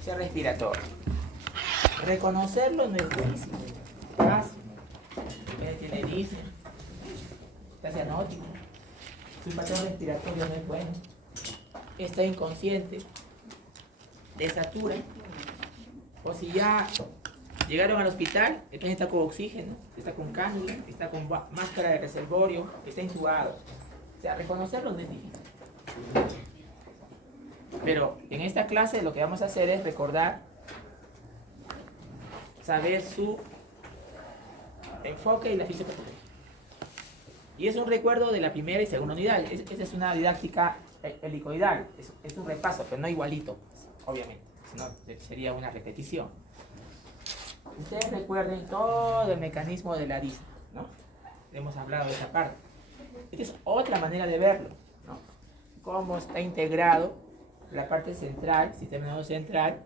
Ser respiratorio. Reconocerlo no es difícil. Fácil. Ustedes tienen dice, está cianótico. Su patrón respiratorio no es bueno. Está inconsciente. Desatura. O si ya llegaron al hospital, el paciente está con oxígeno, está con cánula, está con máscara de reservorio, está intubado. O sea, reconocerlo no es difícil. Pero en esta clase lo que vamos a hacer es recordar, saber su enfoque y la fisiopatología. Y es un recuerdo de la primera y segunda unidad. Esta es una didáctica helicoidal, es un repaso, pero no igualito, pues, obviamente, sino sería una repetición. Ustedes recuerden todo el mecanismo de la disna, ¿no? Hemos hablado de esa parte. Esta es otra manera de verlo, ¿no? Cómo está integrado la parte central, sistema nervioso central,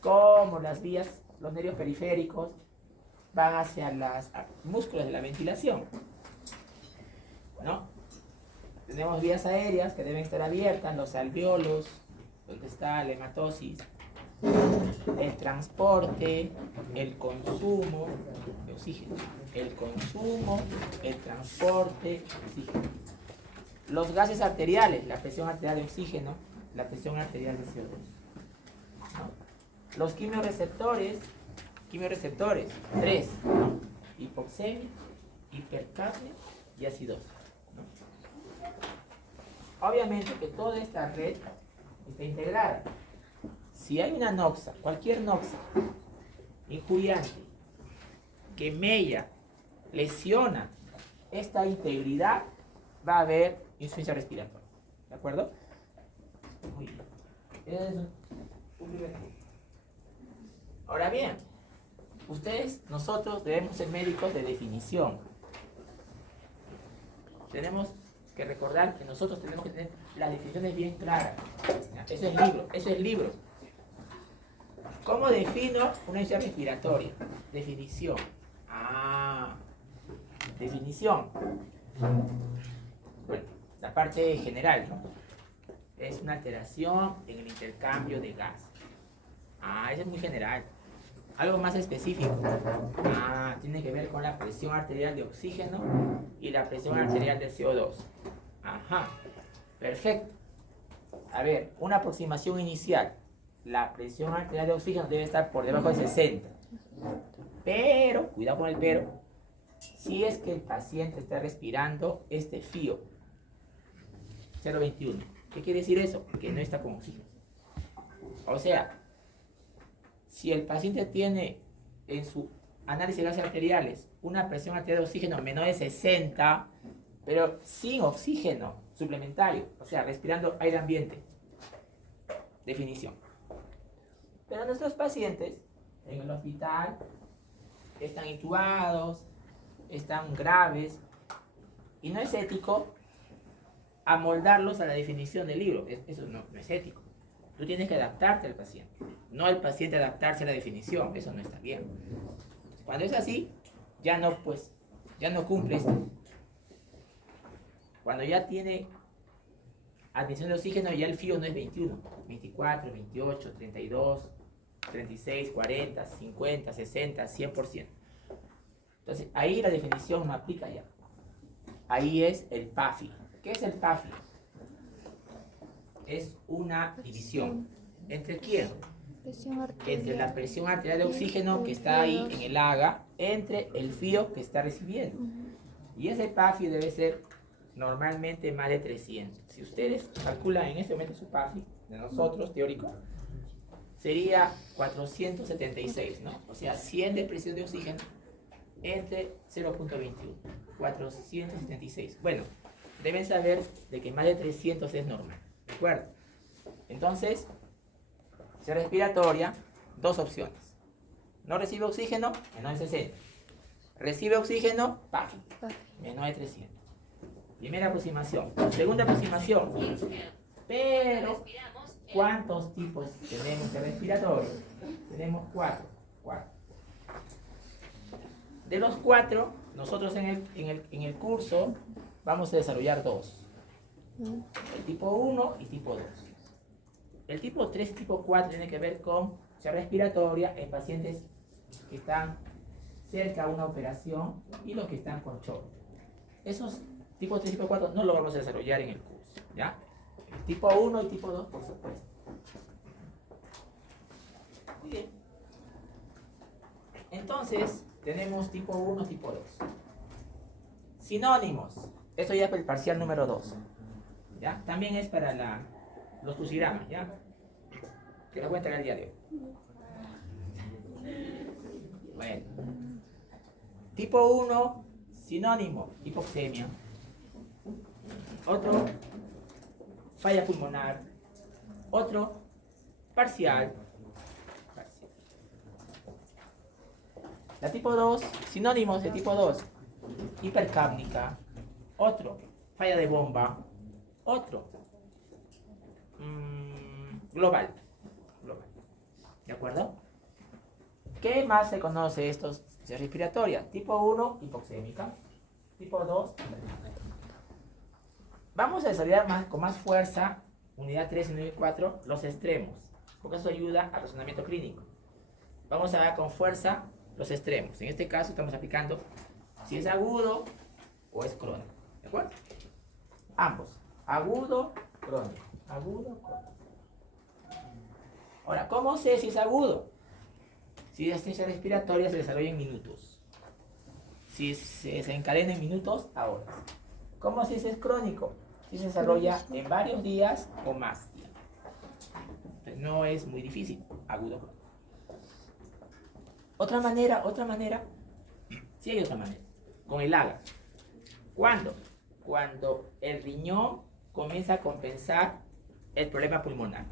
cómo las vías, los nervios periféricos van hacia los músculos de la ventilación, ¿no? Tenemos vías aéreas que deben estar abiertas, los alveolos, donde está la hematosis, el transporte, el consumo de oxígeno, el consumo, el transporte de oxígeno. Los gases arteriales, la presión arterial de oxígeno, la presión arterial de CO2. ¿No? Los quimiorreceptores, 3, ¿no? Hipoxemia, hipercapnia y acidosis, ¿no? Obviamente que toda esta red está integrada. Si hay una noxa, cualquier noxa injuriante que mella, lesiona esta integridad, va a haber insuficiencia respiratoria. ¿De acuerdo? Muy bien. Ese es un primer punto. Ahora bien, nosotros debemos ser médicos de definición. Tenemos que recordar que nosotros tenemos que tener las definiciones bien claras. Eso es libro. ¿Cómo defino una insuficiencia respiratoria? Definición. Definición. Bueno, la parte general, ¿no? Es una alteración en el intercambio de gas. Eso es muy general. Algo más específico. Tiene que ver con la presión arterial de oxígeno y la presión arterial de CO2. Perfecto. A ver, una aproximación inicial. La presión arterial de oxígeno debe estar por debajo de 60. Pero, cuidado con el pero, si es que el paciente está respirando este FIO 0.21. ¿Qué quiere decir eso? Que no está con oxígeno. O sea, si el paciente tiene en su análisis de gases arteriales una presión arterial de oxígeno menor de 60, pero sin oxígeno suplementario, o sea, respirando aire ambiente. Definición. Pero nuestros pacientes en el hospital están intubados, están graves, y no es ético amoldarlos a la definición del libro. Eso no es ético. Tú tienes que adaptarte al paciente, no el paciente adaptarse a la definición. Eso no está bien. Cuando es así, ya no cumples. Cuando ya tiene admisión de oxígeno, ya el FIO no es 21, 24, 28, 32, 36, 40, 50, 60, 100%. Entonces, ahí la definición no aplica ya. Ahí es el PAFI. ¿Qué es el PAFI? Es una división. ¿Entre quién? Entre la presión arterial de oxígeno que está ahí en el AGA, entre el FIO que está recibiendo. Y ese PAFI debe ser normalmente más de 300. Si ustedes calculan en este momento su PAFI, de nosotros, teórico, sería 476, ¿no? O sea, 100 de presión de oxígeno entre 0.21. 476. Bueno, deben saber de que más de 300 es normal. ¿De acuerdo? Entonces, si respiratoria, dos opciones. No recibe oxígeno, menor de 60. Recibe oxígeno, PAFI, menor de 300. Primera aproximación. Segunda aproximación. Pero, ¿cuántos tipos tenemos de respiratorio? Tenemos 4. De los 4, nosotros en el curso vamos a desarrollar 2. El tipo 1 y tipo 2. El tipo 3 y tipo 4 tiene que ver con insuficiencia respiratoria en pacientes que están cerca a una operación y los que están con shock. Esos tipo 3 y tipo 4 no lo vamos a desarrollar en el curso, ¿ya? El tipo 1 y tipo 2, por supuesto. Muy bien. Entonces, tenemos tipo 1, tipo 2. Sinónimos. Esto ya es para el parcial número 2. ¿Ya? También es para los crucigramas, ¿ya? Que lo voy a entregar el día de hoy. Bueno. Tipo 1, sinónimo, hipoxemia. Otro, falla pulmonar. Otro, parcial. La tipo 2, sinónimos de tipo 2, hipercápnica. Otro, falla de bomba. Otro, global. ¿De acuerdo? ¿Qué más se conoce estos respiratoria? Tipo 1, hipoxémica. Tipo 2, vamos a desarrollar con más fuerza, unidad 3 y unidad 4, los extremos, porque eso ayuda al razonamiento clínico. Vamos a ver con fuerza los extremos. En este caso estamos aplicando si es agudo o es crónico. ¿De acuerdo? Ambos. Agudo, crónico. Agudo, crónico. Ahora, ¿cómo sé si es agudo? Si la asistencia respiratoria se desarrolla en minutos. Si se desencadena en minutos a horas. ¿Cómo sé si es crónico? Si se desarrolla en varios días o más días. Entonces, no es muy difícil. Agudo, crónico. Otra manera, sí hay otra manera, con el AGA. ¿Cuándo? Cuando el riñón comienza a compensar el problema pulmonar.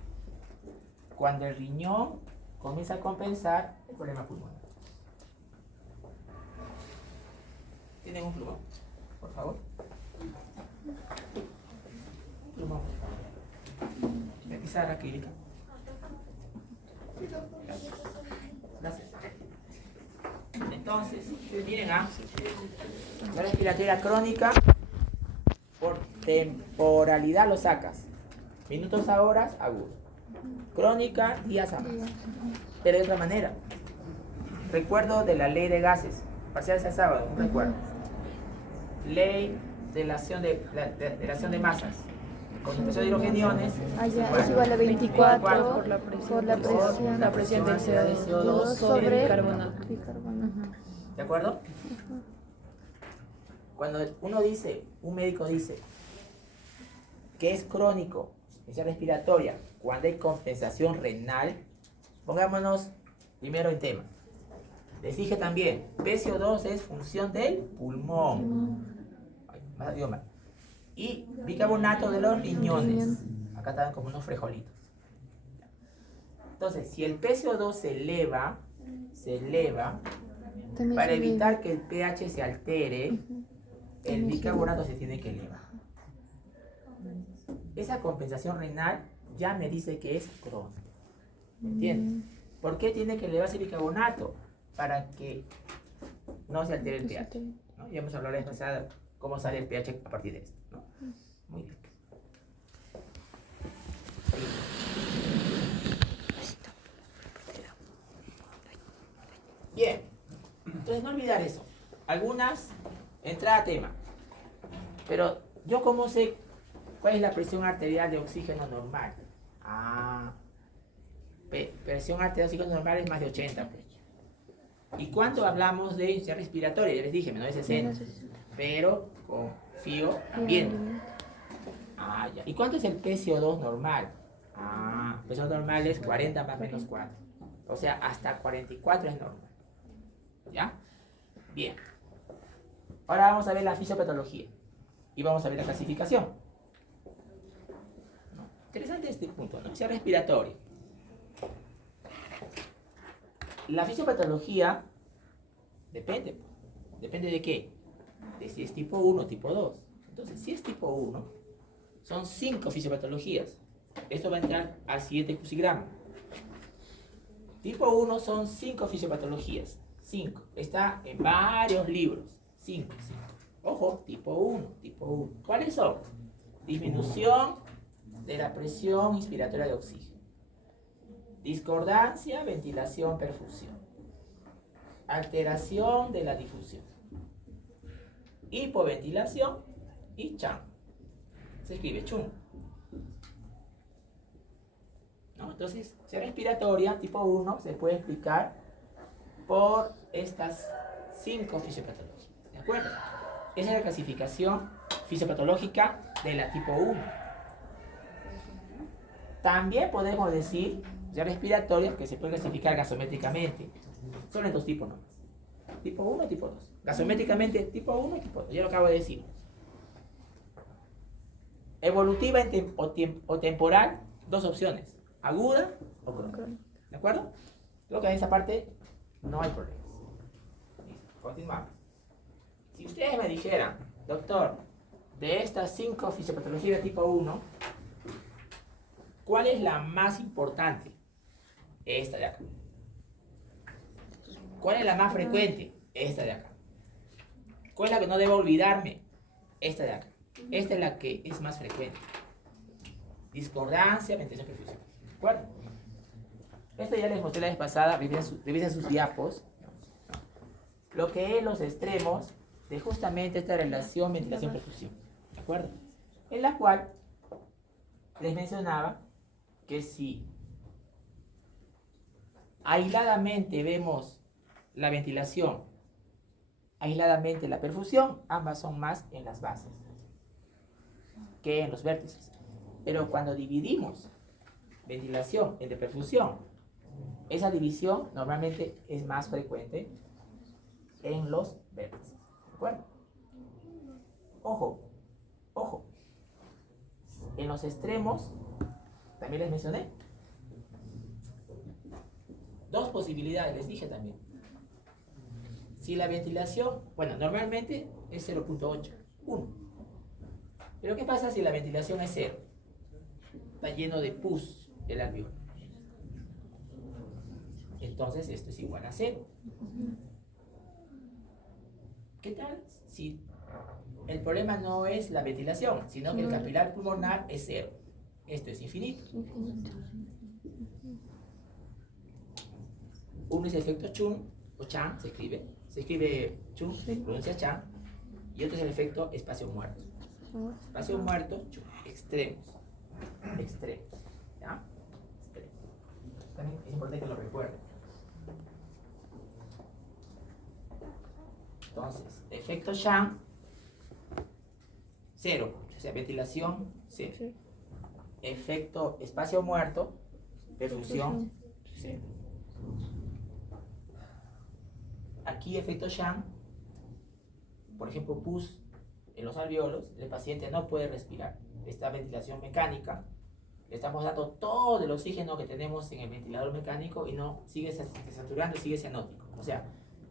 Cuando el riñón comienza a compensar el problema pulmonar. ¿Tienen un plumón? Por favor. Plumón. De pizarra acrílica. Gracias. Entonces, miren, la respiratoria crónica, por temporalidad lo sacas. Minutos a horas, agudo. Crónica, días a más. Pero de otra manera. Recuerdo de la ley de gases. Parcial ese sábado, un recuerdo. Ley de relación de masas. Concentración de hidrogeniones. Es igual a 24 por la presión del CO2 sobre el bicarbonato. ¿De acuerdo? Cuando un médico dice que es crónico, insuficiencia respiratoria, cuando hay compensación renal, pongámonos primero en tema. Les dije también, PCO2 es función del pulmón. Y bicarbonato de los riñones. Acá están como unos frijolitos. Entonces, si el PCO2 se eleva para evitar que el pH se altere, el bicarbonato se tiene que elevar. Esa compensación renal ya me dice que es crónico. ¿Me entiendes? ¿Por qué tiene que elevarse el bicarbonato? Para que no se altere el pH, ¿no? Ya hemos hablado la vez pasada cómo sale el pH a partir de esto, ¿no? Muy bien. Bien. Entonces no olvidar eso. Algunas, entrada a tema. Pero yo cómo sé cuál es la presión arterial de oxígeno normal. Presión arterial de oxígeno normal es más de 80. Pues. Y cuando hablamos de insuficiencia respiratoria, ya les dije, menos de 60. Pero confío también. Ya. ¿Y cuánto es el PCO2 normal? El PCO2 normal es 40 más menos 4. O sea, hasta 44 es normal. ¿Ya? Bien. Ahora vamos a ver la fisiopatología. Y vamos a ver la clasificación. Interesante este punto, ¿no? Insuficiencia respiratoria. La fisiopatología depende. ¿Depende de qué? De si es tipo 1 o tipo 2. Entonces, si es tipo 1, son 5 fisiopatologías. Esto va a entrar al siguiente crucigrama. Tipo 1 son 5 fisiopatologías. 5. Está en varios libros. 5. Ojo, tipo 1. ¿Cuáles son? Disminución de la presión inspiratoria de oxígeno. Discordancia, ventilación, perfusión. Alteración de la difusión. Hipoventilación y Chan. Se escribe Chun. ¿No? Entonces, sea respiratoria tipo 1 se puede explicar por estas 5 fisiopatologías. ¿De acuerdo? Esa es la clasificación fisiopatológica de la tipo 1. También podemos decir ya respiratorias que se pueden clasificar gasométricamente. Son en 2 tipos, ¿no? Tipo 1 y tipo 2. Gasométricamente tipo 1 y tipo 2. Ya lo acabo de decir. Evolutiva o temporal, 2 opciones. Aguda o crónica. ¿De acuerdo? Creo que en esa parte no hay problemas. Continuamos. Si ustedes me dijeran, doctor, de estas 5 fisiopatologías de tipo 1, ¿cuál es la más importante? Esta de acá. ¿Cuál es la más frecuente? Esta de acá. ¿Cuál es la que no debo olvidarme? Esta de acá. Esta es la que es más frecuente. Discordancia, ventilación, perfusión. ¿De acuerdo? Esto ya les mostré la vez pasada, revisen sus diapos. Lo que es los extremos de justamente esta relación ventilación-perfusión. ¿De acuerdo? En la cual les mencionaba que si aisladamente vemos la ventilación, aisladamente la perfusión, ambas son más en las bases que en los vértices. Pero cuando dividimos ventilación entre perfusión, esa división normalmente es más frecuente en los vértices. ¿De acuerdo? Ojo, ojo. En los extremos, también les mencioné, 2 posibilidades, les dije también. Si la ventilación, bueno, normalmente es 0.8, 1. Pero ¿qué pasa si la ventilación es 0? Está lleno de pus el alveolo. Entonces esto es igual a 0. ¿Qué tal si el problema no es la ventilación, sino que el capilar pulmonar es 0? Esto es infinito. Uno es el efecto Chun o Chan, se escribe Chun, se pronuncia Chan, y otro es el efecto espacio muerto. Espacio muerto, Chun, extremos. Extremos. ¿Ya? Extremos. También es importante que lo recuerden. Entonces, efecto Chan, 0, o sea, ventilación 0. Sí. Efecto espacio muerto, perfusión 0. Aquí efecto Chan, por ejemplo, pus en los alveolos, el paciente no puede respirar. Esta ventilación mecánica, le estamos dando todo el oxígeno que tenemos en el ventilador mecánico y no sigue saturando y sigue cianótico. O sea,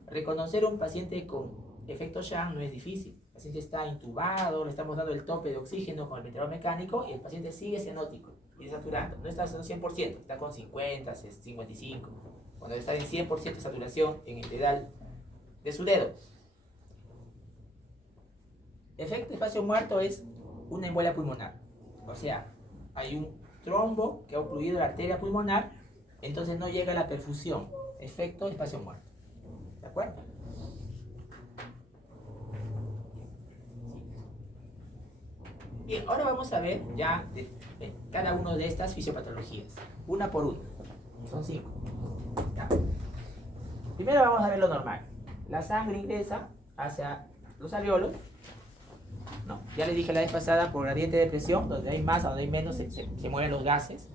reconocer un paciente con efecto Chan no es difícil. El paciente está intubado, le estamos dando el tope de oxígeno con el ventilador mecánico y el paciente sigue cianótico y saturando. No está haciendo 100%, está con 50, 55. Cuando está en 100% de saturación en el pedal de su dedo. Efecto espacio muerto es una embolia pulmonar. O sea, hay un trombo que ha ocluido la arteria pulmonar, entonces no llega la perfusión. Efecto espacio muerto. ¿De acuerdo? Bien, ahora vamos a ver ya cada una de estas fisiopatologías, una por una. Son 5. ¿Ya? Primero vamos a ver lo normal. La sangre ingresa hacia los alveolos. No, ya les dije la vez pasada, por gradiente de presión, donde hay más o donde hay menos se mueven los gases.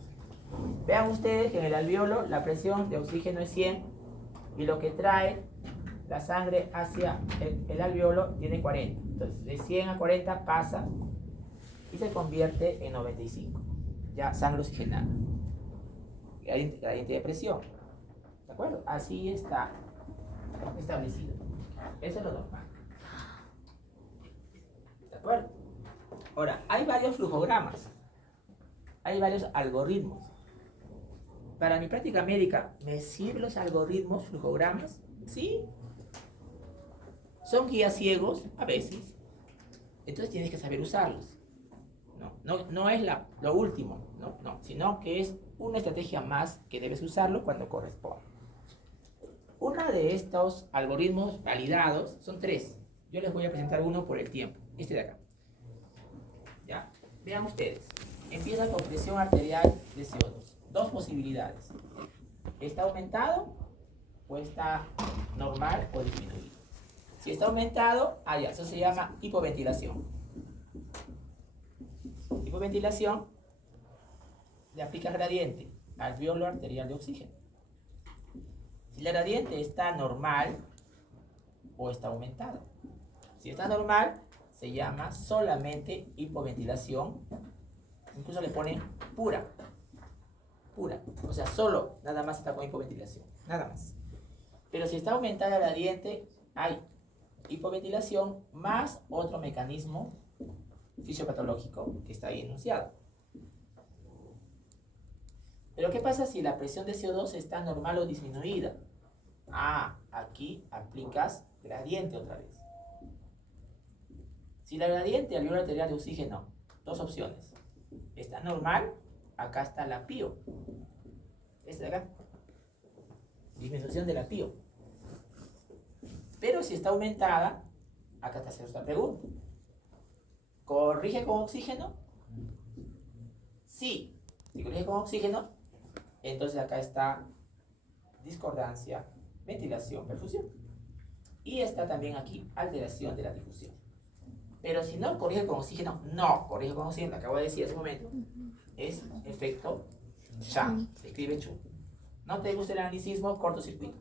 Vean ustedes que en el alveolo la presión de oxígeno es 100 y lo que trae la sangre hacia el alveolo tiene 40. Entonces de 100 a 40 pasa y se convierte en 95. Ya sangre oxigenada. Gradiente de presión. ¿De acuerdo? Así está establecido. Eso es lo normal. ¿De acuerdo? Ahora, hay varios flujogramas. Hay varios algoritmos. Para mi práctica médica, ¿me sirven los algoritmos, flujogramas? Sí. ¿Son guías ciegos? A veces. Entonces tienes que saber usarlos. No es lo último, no, sino que es una estrategia más que debes usarlo cuando corresponde. Uno de estos algoritmos validados son 3. Yo les voy a presentar uno por el tiempo. Este de acá. ¿Ya? Vean ustedes. Empieza con presión arterial de CO2. 2 posibilidades. ¿Está aumentado o está normal o disminuido? Si está aumentado, ya, eso se llama hipoventilación. Hipoventilación, le aplicas gradiente al alveolo arterial de oxígeno. Si el gradiente está normal o está aumentado. Si está normal, se llama solamente hipoventilación. Incluso le ponen pura. O sea, solo, nada más está con hipoventilación. Nada más. Pero si está aumentada el gradiente, hay hipoventilación más otro mecanismo fisiopatológico que está ahí enunciado. Pero ¿qué pasa si la presión de CO2 está normal o disminuida? Aquí aplicas gradiente otra vez. Si la gradiente alveolar arterial de oxígeno, 2 opciones. Está normal, acá está la PIO. Esta de acá. Disminución de la PIO. Pero si está aumentada, acá te hace otra pregunta. ¿Corrige con oxígeno? Sí. Si corrige con oxígeno, entonces acá está discordancia, ventilación, perfusión. Y está también aquí alteración de la difusión. Pero si no corrige con oxígeno, acabo de decir hace un momento, es efecto Shan, se escribe Chu. No te gusta el anglicismo, cortocircuito.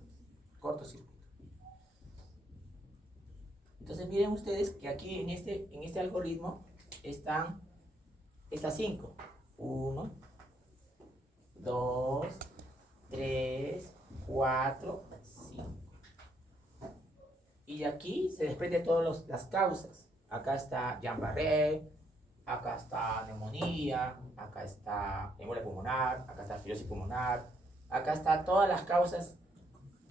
Entonces miren ustedes que aquí en este algoritmo están estas 5. 1, 2, 3, 4, 5. Y aquí se desprende todas las causas. Acá está Guillain-Barré, acá está neumonía, acá está embolia pulmonar, acá está fibrosis pulmonar, acá está todas las causas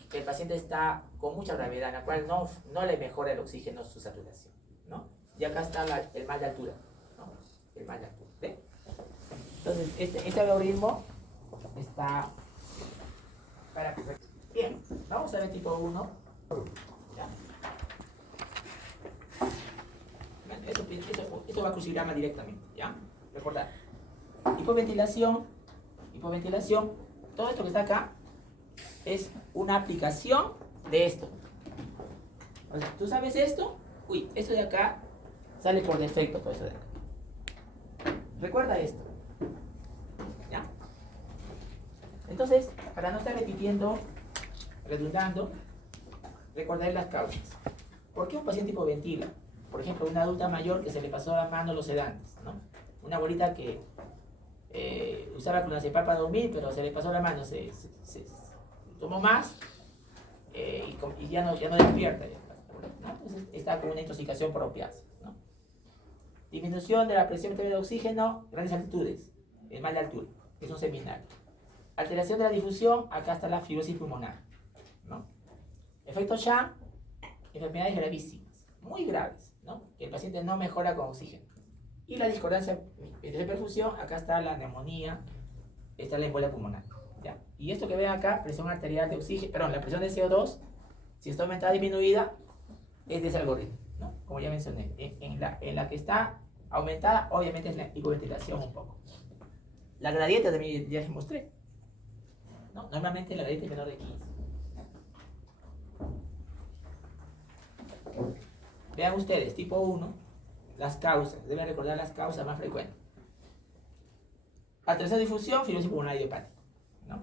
que el paciente está con mucha gravedad, en la cual no le mejora el oxígeno su saturación, ¿no? Y acá está el mal de altura, ¿no? El mal de altura, ¿ve? Entonces, este algoritmo está para... Bien, vamos a ver tipo 1. ¿Ya? Esto va a crucigrama directamente, ¿ya? Recordad. Hipoventilación, todo esto que está acá es una aplicación de esto. O sea, ¿tú sabes esto? Esto de acá sale por defecto, por eso de acá. Recuerda esto. ¿Ya? Entonces, para no estar redundando, recordar las causas. ¿Por qué un paciente hipoventila? Por ejemplo, una adulta mayor que se le pasó la mano los sedantes, ¿no? Una abuelita que usaba clonazepam para dormir, pero se le pasó la mano, se tomó más y ya no despierta. ¿No? Entonces está con una intoxicación por opiáceos, ¿no? Disminución de la presión arterial de oxígeno, grandes altitudes, el mal de altura, que es un seminal. Alteración de la difusión, acá está la fibrosis pulmonar, ¿no? Efecto Shan, enfermedades gravísimas, muy graves, ¿no? Que el paciente no mejora con oxígeno. Y la discordancia de perfusión, acá está la neumonía, está la embolia pulmonar, ¿ya? Y esto que ven acá, presión arterial de oxígeno, perdón, la presión de CO2, si está aumentada o disminuida, es de ese algoritmo, ¿no? Como ya mencioné, en la que está aumentada, obviamente es la hipoventilación un poco. La gradiente también ya les mostré, ¿no? Normalmente la gradiente es menor de 15. Vean ustedes, tipo 1, las causas, deben recordar las causas más frecuentes. Alteración de difusión, fibrosis pulmonar idiopática, ¿no?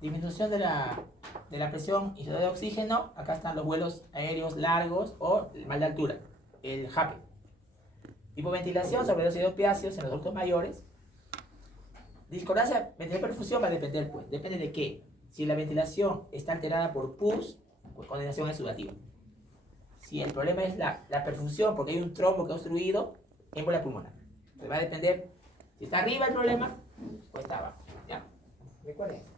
Disminución de la presión y de oxígeno, acá están los vuelos aéreos largos o el mal de altura, el HAPE. Hipoventilación, sobredosis de opiáceos en los adultos mayores. Discordancia, ventilación perfusión va a depender, pues, depende de qué. Si la ventilación está alterada por pus, pues condensación exudativa. Si el problema es la perfusión, porque hay un trombo que ha obstruido, embolia pulmonar. Entonces va a depender si está arriba el problema o está abajo. ¿Ya? Recuerden eso.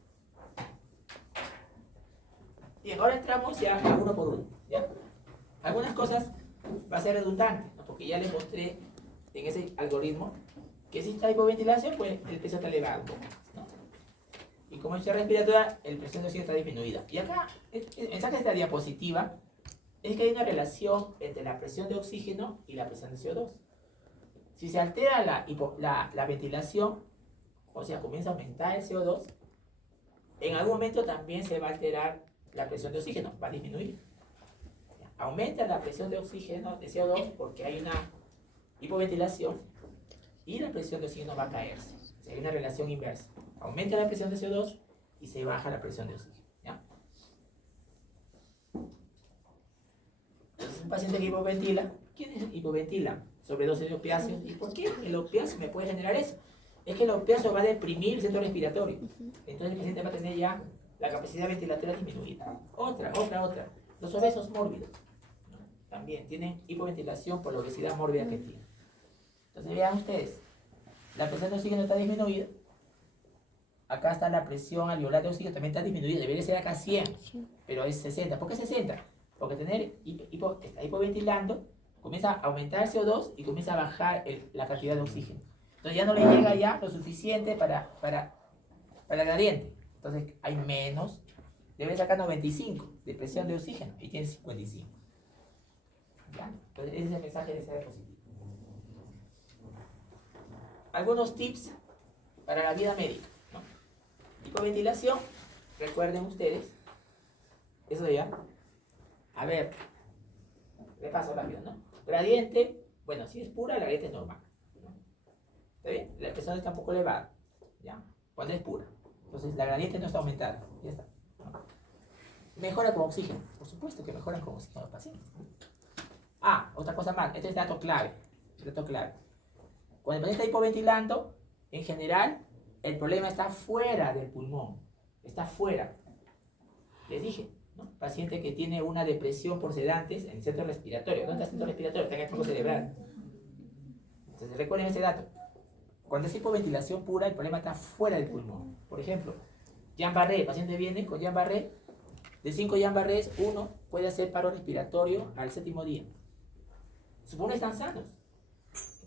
Bien, ahora entramos ya a uno por uno. ¿Ya? Algunas cosas va a ser redundante, ¿no? Porque ya les mostré en ese algoritmo que si está hipoventilación, pues el peso está elevado un poco más, ¿no? Y como es respiratoria, el presión de oxígeno está disminuida. Y acá, el mensaje de esta diapositiva es que hay una relación entre la presión de oxígeno y la presión de CO2. Si se altera la ventilación, o sea, comienza a aumentar el CO2, en algún momento también se va a alterar la presión de oxígeno, va a disminuir. Aumenta la presión de oxígeno, de CO2, porque hay una hipoventilación y la presión de oxígeno va a caerse. O sea, hay una relación inversa. Aumenta la presión de CO2 y se baja la presión de oxígeno. ¿Ya? Entonces, un paciente que hipoventila, ¿quiénes hipoventilan? Sobredosis de opiáceos. ¿Y por qué el opiáceo me puede generar eso? Es que el opiáceo va a deprimir el centro respiratorio. Entonces el paciente va a tener ya la capacidad ventilatoria disminuida. Otra. Los obesos mórbidos, ¿no? También tienen hipoventilación por la obesidad mórbida que tienen. Entonces vean ustedes, la presión de oxígeno está disminuida. Acá está la presión alveolar de oxígeno, también está disminuida. Debería ser acá 100, pero es 60. ¿Por qué 60? Porque está hipoventilando, comienza a aumentar el CO2 y comienza a bajar la cantidad de oxígeno. Entonces ya no le llega ya lo suficiente para el gradiente. Entonces hay menos. Debe sacar 95 de presión de oxígeno y tiene 55. ¿Ya? Entonces ese es el mensaje de esa diapositiva. Algunos tips para la vida médica, ¿no? Hipoventilación, recuerden ustedes. Eso ya. A ver, repaso rápido, ¿no? Gradiente, bueno, si es pura, la gradiente es normal, ¿no? ¿Está bien? La presión está un poco elevada, ¿ya? Cuando es pura. Entonces la gradiente no está aumentada, ya está, ¿no? Mejora con oxígeno, por supuesto que mejoran con oxígeno los pacientes. Ah, otra cosa más, este es dato clave, Cuando el paciente está hipoventilando, en general, el problema está fuera del pulmón, está fuera. Les dije, ¿no? Paciente que tiene una depresión por sedantes en el centro respiratorio. ¿Dónde está el centro respiratorio? Está en el tronco cerebral. Entonces recuerden ese dato. Cuando es hipoventilación pura, el problema está fuera del pulmón. Por ejemplo, Guillain-Barré, el paciente viene con Guillain-Barré. De 5 Guillain-Barrés, 1 puede hacer paro respiratorio al 7º día. Sus pulmones están sanos.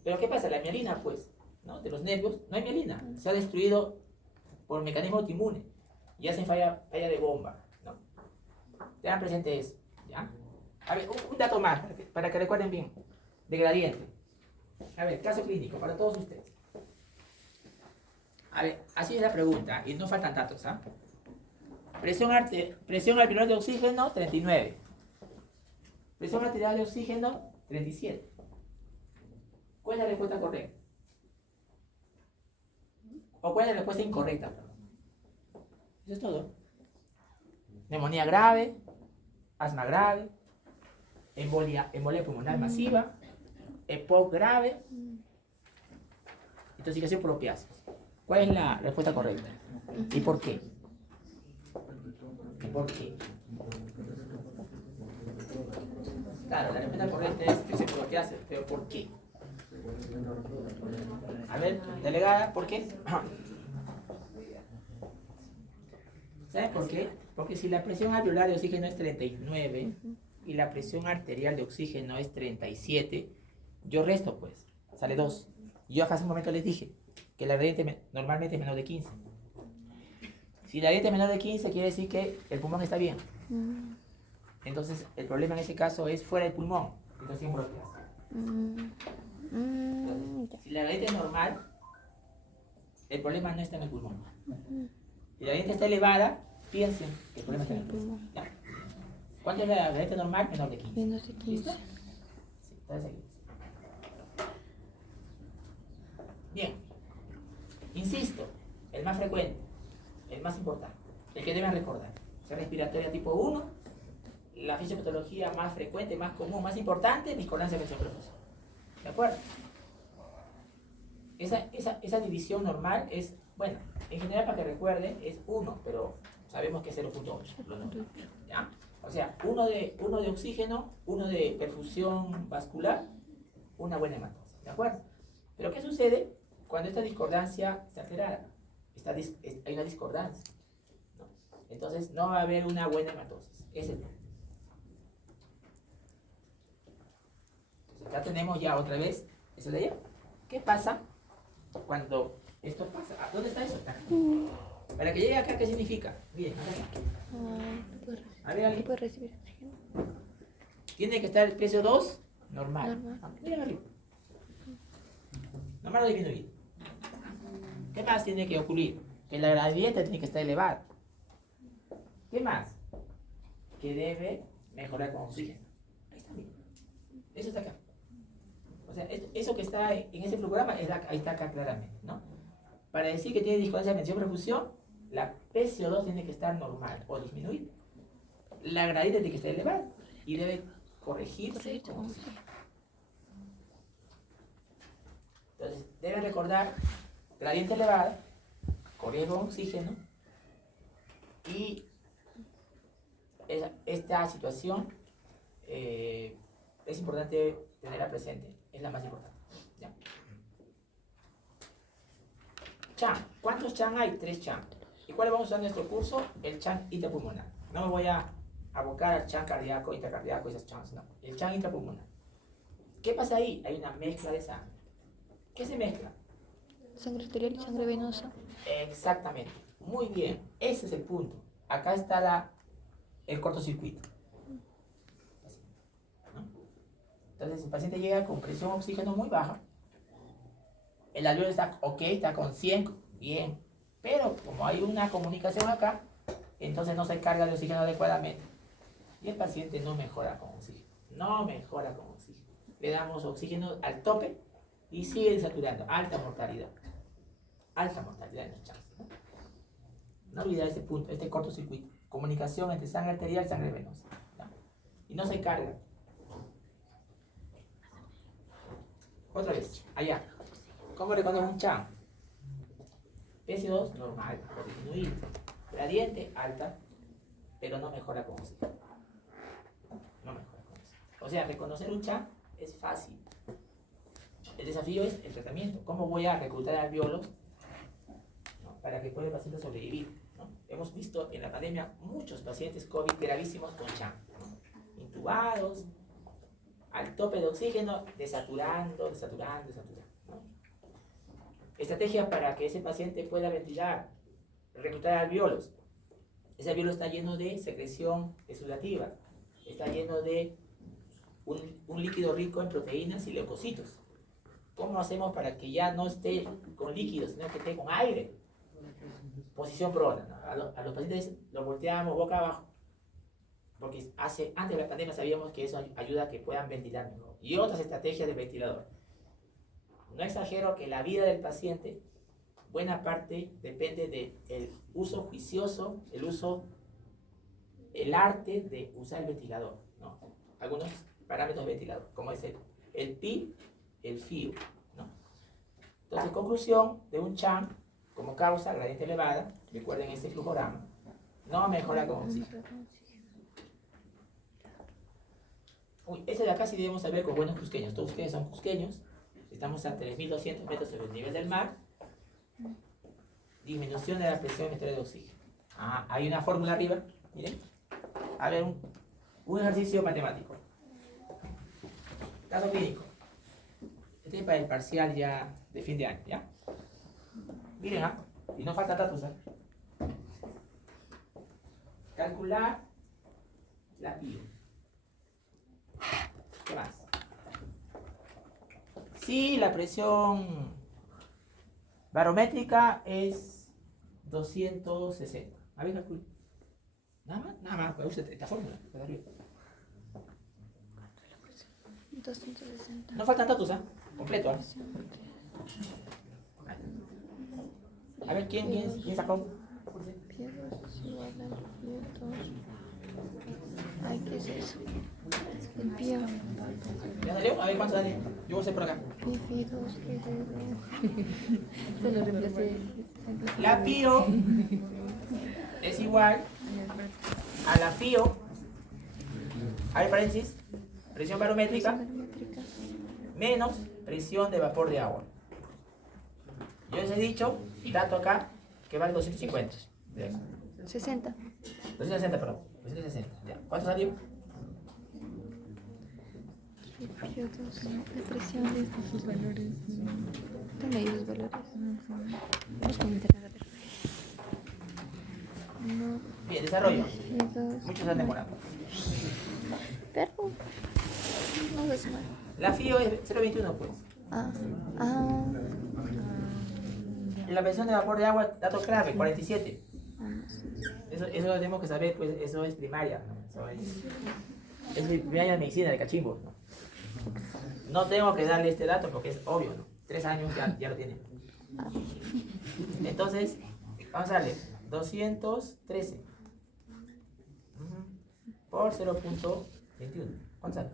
Pero ¿qué pasa? La mielina, pues, ¿no? De los nervios, no hay mielina. Se ha destruido por mecanismo autoinmune. Y hacen falla de bomba, ¿no? Tengan presente eso, ¿ya? A ver, un dato más, para que recuerden bien, de gradiente. A ver, caso clínico, para todos ustedes. A ver, así es la pregunta, y no faltan datos, ¿ah? Presión alveolar de oxígeno, 39. Presión arterial de oxígeno, 37. ¿Cuál es la respuesta correcta? ¿O cuál es la respuesta incorrecta? Eso es todo. Neumonía grave, asma grave, embolia pulmonar masiva, EPOC grave, intoxicación por opiáceos. ¿Cuál es la respuesta correcta? ¿Y por qué? ¿Y por qué? Claro, la respuesta correcta es intoxicación por opiáceos, pero ¿por qué? A ver, delegada, ¿por qué? ¿Saben por qué? Porque si la presión alveolar de oxígeno es 39 y la presión arterial de oxígeno es 37, yo resto, pues, sale 2. Y yo hace un momento les dije que la gradiente normalmente es menor de 15. Si la gradiente es menor de 15, quiere decir que el pulmón está bien. Entonces, el problema en ese caso es fuera del pulmón, intoxicación por opiáceos. Si la gradiente es normal, el problema no está en el pulmón. Si la gradiente está elevada, piensen que el problema está en el pulmón. ¿Ya? ¿Cuánto es la gradiente normal? Menor de 15. Menos de 15. ¿Listo? Sí, entonces aquí. Bien. Insisto, el más frecuente, el más importante, el que deben recordar. Sea respiratoria tipo 1, la fisiopatología más frecuente, más común, más importante, discordancia de presión perfusión. ¿De acuerdo? Esa división normal es, bueno, en general para que recuerden es 1, pero sabemos que es 0.8, lo normal, ¿ya? O sea, uno de oxígeno, 1 de perfusión vascular, una buena hematosis, ¿de acuerdo? Pero ¿qué sucede cuando esta discordancia está alterada? Hay una discordancia, ¿no? Entonces no va a haber una buena hematosis, ese es el problema. Entonces acá tenemos ya otra vez eso de allá. ¿Qué pasa cuando esto pasa, ¿dónde está eso? Está acá. Para que llegue acá, ¿qué significa? Miren, a ver, ¿Qué puede recibir? tiene que estar el precio 2 normal. Normal. Miren arriba. Normal o disminuido. ¿Qué más tiene que ocurrir? Que la gradiente tiene que estar elevada. ¿Qué más? Que debe mejorar con oxígeno. Ahí está, miren. Eso está acá. O sea, eso que está en ese programa, ahí está acá claramente, ¿no? Para decir que tiene discordancia de tensión-perfusión, la PCO2 tiene que estar normal o disminuida. La gradiente tiene que estar elevada y debe corregirse con oxígeno. Entonces, deben recordar gradiente elevada, correr con oxígeno y esta situación es importante tenerla presente, es la más importante. ¿Ya? CHAN. ¿Cuántos CHAN hay? 3 CHAN. ¿Y cuál vamos a usar en nuestro curso? El CHAN intrapulmonar. No me voy a abocar al CHAN cardíaco, intracardíaco, esas CHANs, no. El CHAN intrapulmonar. ¿Qué pasa ahí? Hay una mezcla de sangre. ¿Qué se mezcla? Sangre arterial y sangre venosa. Exactamente. Muy bien. Ese es el punto. Acá está el cortocircuito. ¿No? Entonces el paciente llega con presión oxígeno muy baja. El alveolo está ok, está con 100, bien. Pero como hay una comunicación acá, entonces no se carga de oxígeno adecuadamente. Y el paciente no mejora con oxígeno. No mejora con oxígeno. Le damos oxígeno al tope y sigue desaturando. Alta mortalidad. Alta mortalidad en los chances. No olvidar este punto, este cortocircuito. Comunicación entre sangre arterial y sangre venosa. ¿No? Y no se carga. Otra vez, allá. ¿Cómo reconocemos un CHAN? PCO2 normal o disminuido. Gradiente alta, pero no mejora con oxígeno. No mejora con oxígeno. O sea, reconocer un CHAN es fácil. El desafío es el tratamiento. ¿Cómo voy a reclutar alveolos, ¿no?, para que pueda el paciente sobrevivir? ¿No? Hemos visto en la pandemia muchos pacientes COVID gravísimos con CHAN, ¿no?, intubados, al tope de oxígeno, desaturando, ¿no? Estrategia para que ese paciente pueda ventilar, reclutar alveolos. Ese alveolo está lleno de secreción exudativa, está lleno de un líquido rico en proteínas y leucocitos. ¿Cómo hacemos para que ya no esté con líquidos, sino que esté con aire? Posición prona, ¿no? A los pacientes los volteamos boca abajo, porque antes de la pandemia sabíamos que eso ayuda a que puedan ventilar mejor. Y otras estrategias de ventilador. No exagero que la vida del paciente, buena parte depende del uso juicioso, el arte de usar el ventilador, ¿no? Algunos parámetros de ventilador, como es el PI, el FIO, ¿no? Entonces, conclusión de un CHAN como causa, gradiente elevada, recuerden este flujograma, no mejora con oxígeno. Uy, ese de acá sí debemos saber con buenos cusqueños. Todos ustedes son cusqueños. Estamos a 3.200 metros sobre el nivel del mar. Disminución de la presión arterial de oxígeno. Hay una fórmula arriba. Miren. A ver, un ejercicio matemático. Caso clínico. Este es para el parcial ya de fin de año, ¿ya? Miren, y no falta datos, calcular la PIO. ¿Qué más? Si la presión barométrica es 260. A ver, calculo. Nada más, puede usar esta fórmula. 260. No faltan datos, completo, A ver, ¿quién sacó? Ay, ¿qué es eso? El pío. ¿Ya salió? A ver, ¿cuánto sale? Yo voy a hacer por acá. Se lo reemplacé. La PIO es igual a la FIO, a ver, paréntesis, presión barométrica menos presión de vapor de agua. Yo les he dicho, dato acá, que vale 250. 60. 260, perdón. 260. Ya. ¿Cuánto salió? Periodos de presión de estos valores. ¿Dónde hay los valores? Busco en internet a ver. No. Bien, desarrollo. Periodos. Muchos han demorado. Pero no es mal. La FIO es 0,21 pues. Ah. Y la presión de vapor de agua, dato clave, 47. Eso tenemos que saber, pues eso es primaria, ¿no? Es primaria de medicina, de cachimbo, ¿no? No tengo que darle este dato porque es obvio, ¿no? 3 años ya lo tienen. Entonces, vamos a darle 213 por 0,21. ¿Cuánto sale?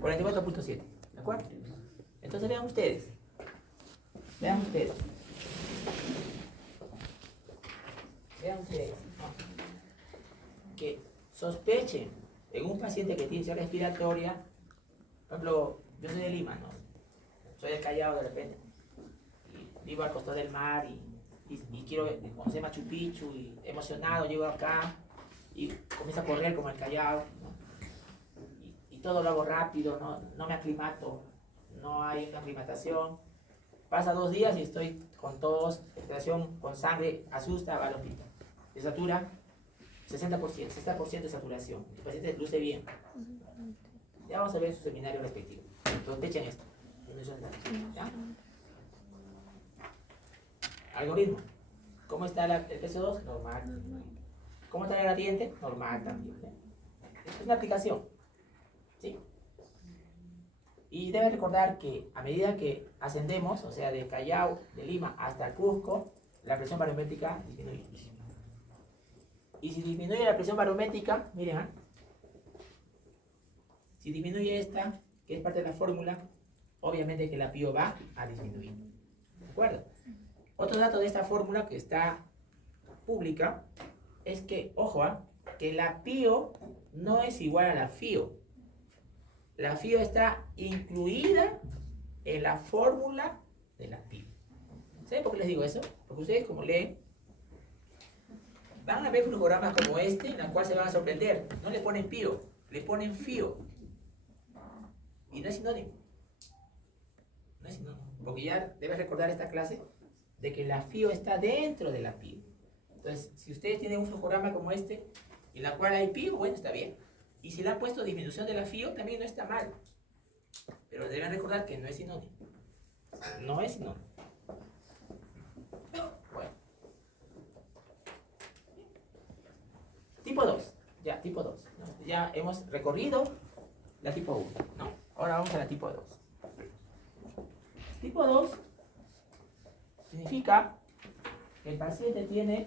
44.7, ¿de acuerdo? Entonces vean ustedes. Vean ustedes, ¿no? Que sospechen en un paciente que tiene insuficiencia respiratoria. Por ejemplo, yo soy de Lima, ¿no? Soy del Callao de repente. Y vivo al costado del mar y quiero conocer Machu Picchu y emocionado llego acá y comienzo a correr como el Callao, ¿no? Y todo lo hago rápido, no me aclimato, no hay una aclimatación. Pasa 2 días y estoy con tos, respiración con sangre, asusta, va al hospital. Se satura 60% de saturación. El paciente luce bien. Ya vamos a ver su seminario respectivo. Sospechen esto. ¿Ya? Algoritmo. ¿Cómo está el PSO2? Normal. ¿Cómo está el gradiente? Normal también. Es una aplicación. ¿Sí? Y deben recordar que a medida que ascendemos, o sea, de Callao, de Lima hasta Cusco, la presión barométrica disminuye. Y si disminuye la presión barométrica, miren, si disminuye esta, que es parte de la fórmula, obviamente que la PIO va a disminuir. ¿De acuerdo? Otro dato de esta fórmula que está pública es que, ojo, que la PIO no es igual a la FIO. La FIO está incluida en la fórmula de la PIO. ¿Saben por qué les digo eso? Porque ustedes, como leen, van a ver flujogramas como este, en el cual se van a sorprender. No le ponen PIO, le ponen FIO. Y no es sinónimo. No es sinónimo. Porque ya debes recordar esta clase de que la FIO está dentro de la PIO. Entonces, si ustedes tienen un flujograma como este, en la cual hay PIO, bueno, está bien. Y si le han puesto disminución de la FIO, también no está mal. Pero deben recordar que no es sinónimo. No es sinónimo. Bueno. Tipo 2. Ya, tipo 2. ¿No? Ya hemos recorrido la tipo 1. ¿No? Ahora vamos a la tipo 2. Tipo 2 significa que el paciente tiene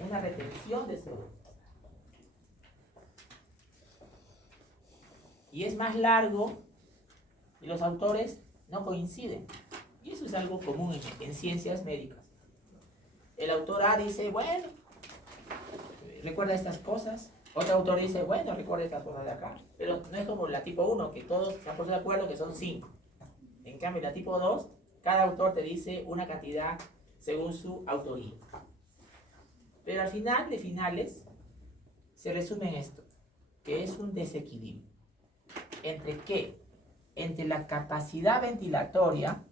una retención de CO2. Y es más largo y los autores no coinciden. Y eso es algo común en ciencias médicas. El autor A dice, bueno, recuerda estas cosas. Otro autor dice, bueno, recuerda estas cosas de acá. Pero no es como la tipo 1, que todos se han puesto de acuerdo que son 5. En cambio, la tipo 2, cada autor te dice una cantidad según su autoría. Pero al final de finales, se resume en esto, que es un desequilibrio. ¿Entre qué? Entre la capacidad ventilatoria,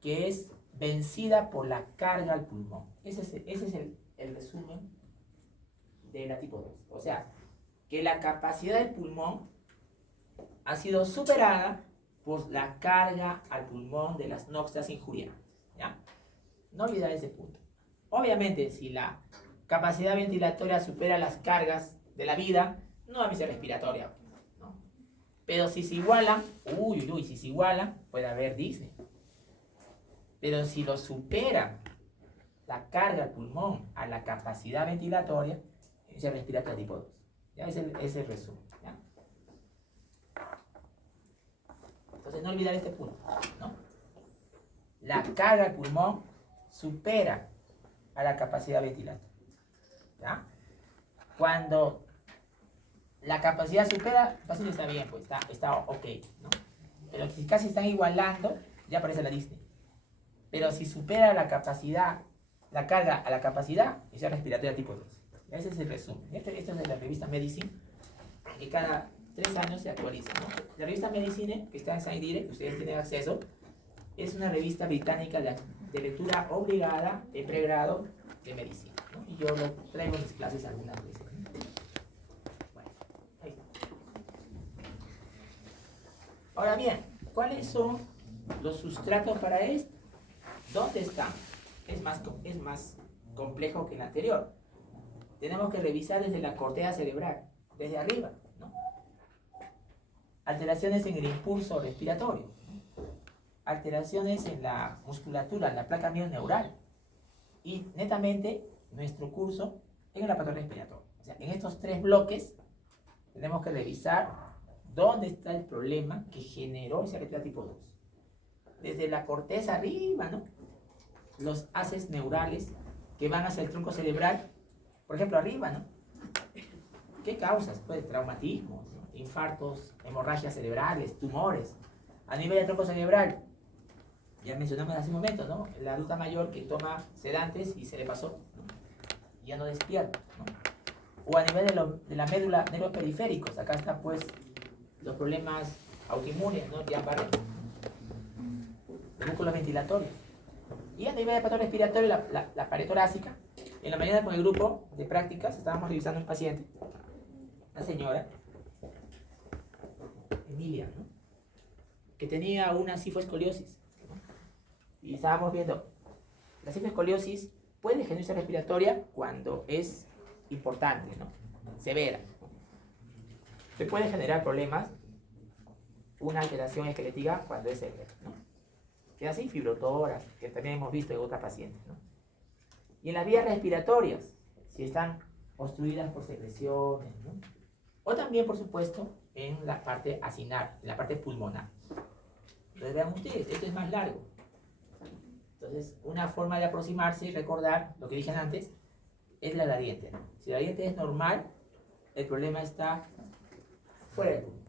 que es vencida por la carga al pulmón. Ese es el resumen de la tipo 2. O sea, que la capacidad del pulmón ha sido superada por la carga al pulmón de las noxias injuriantes. ¿Ya? No olvidar ese punto. Obviamente, si la capacidad ventilatoria supera las cargas de la vida, no hay misión respiratoria. Pero si se igualan, si se igualan, puede haber disney. Pero si lo supera la carga al pulmón a la capacidad ventilatoria, se respiratoria tipo 2. ¿Ya? Es el resumen. ¿Ya? Entonces no olvidar este punto, ¿no? La carga al pulmón supera a la capacidad ventilatoria. ¿Ya? Cuando la capacidad supera, el paciente está bien, pues está ok, ¿no? Pero si casi están igualando, ya aparece la disney. Pero si supera la capacidad la carga a la capacidad inicial respiratoria tipo 2. Ese es el resumen. Esto es de la revista Medicine, que cada 3 años se actualiza, ¿no? La revista Medicine, que está en Saint Direct, que ustedes tienen acceso, es una revista británica de lectura obligada de pregrado de medicina, ¿no? Y yo lo traigo en mis clases algunas veces, ¿no? Bueno, ahí está. Ahora bien, ¿cuáles son los sustratos para esto? ¿Dónde están? Es más complejo que el anterior. Tenemos que revisar desde la corteza cerebral, desde arriba, ¿no? Alteraciones en el impulso respiratorio, ¿no? Alteraciones en la musculatura, en la placa neural. Y netamente, nuestro curso en el aparato respiratorio. O sea, en estos 3 bloques tenemos que revisar dónde está el problema que generó esa respiración tipo 2. Desde la corteza arriba, ¿no? Los haces neurales que van hacia el tronco cerebral, por ejemplo, arriba, ¿no? ¿Qué causas? Pues traumatismos, ¿no? Infartos, hemorragias cerebrales, tumores. A nivel del tronco cerebral, ya mencionamos hace un momento, ¿no? La adulta mayor que toma sedantes y se le pasó, ¿no? Ya no despierta, ¿no? O a nivel de la médula, nervios periféricos, acá están pues los problemas autoinmunes, ¿no? Guillain-Barré, los músculos ventilatorios. Y a nivel de patrón respiratorio, la pared torácica. En la mañana con el grupo de prácticas estábamos revisando un paciente, una señora, Emilia, ¿no? Que tenía una cifoescoliosis, ¿no? Y estábamos viendo, la cifoescoliosis puede generarse respiratoria cuando es importante, ¿no? Severa, ¿no? Se puede generar problemas, una alteración esquelética cuando es severa, ¿no? Que así fibrotoras, que también hemos visto en otras pacientes, ¿no? Y en las vías respiratorias, si están obstruidas por secreciones, ¿no? O también, por supuesto, en la parte acinar, en la parte pulmonar. Entonces vean ustedes, esto es más largo. Entonces, una forma de aproximarse y recordar lo que dije antes es la gradiente, ¿no? Si la gradiente es normal, el problema está fuera del pulmón.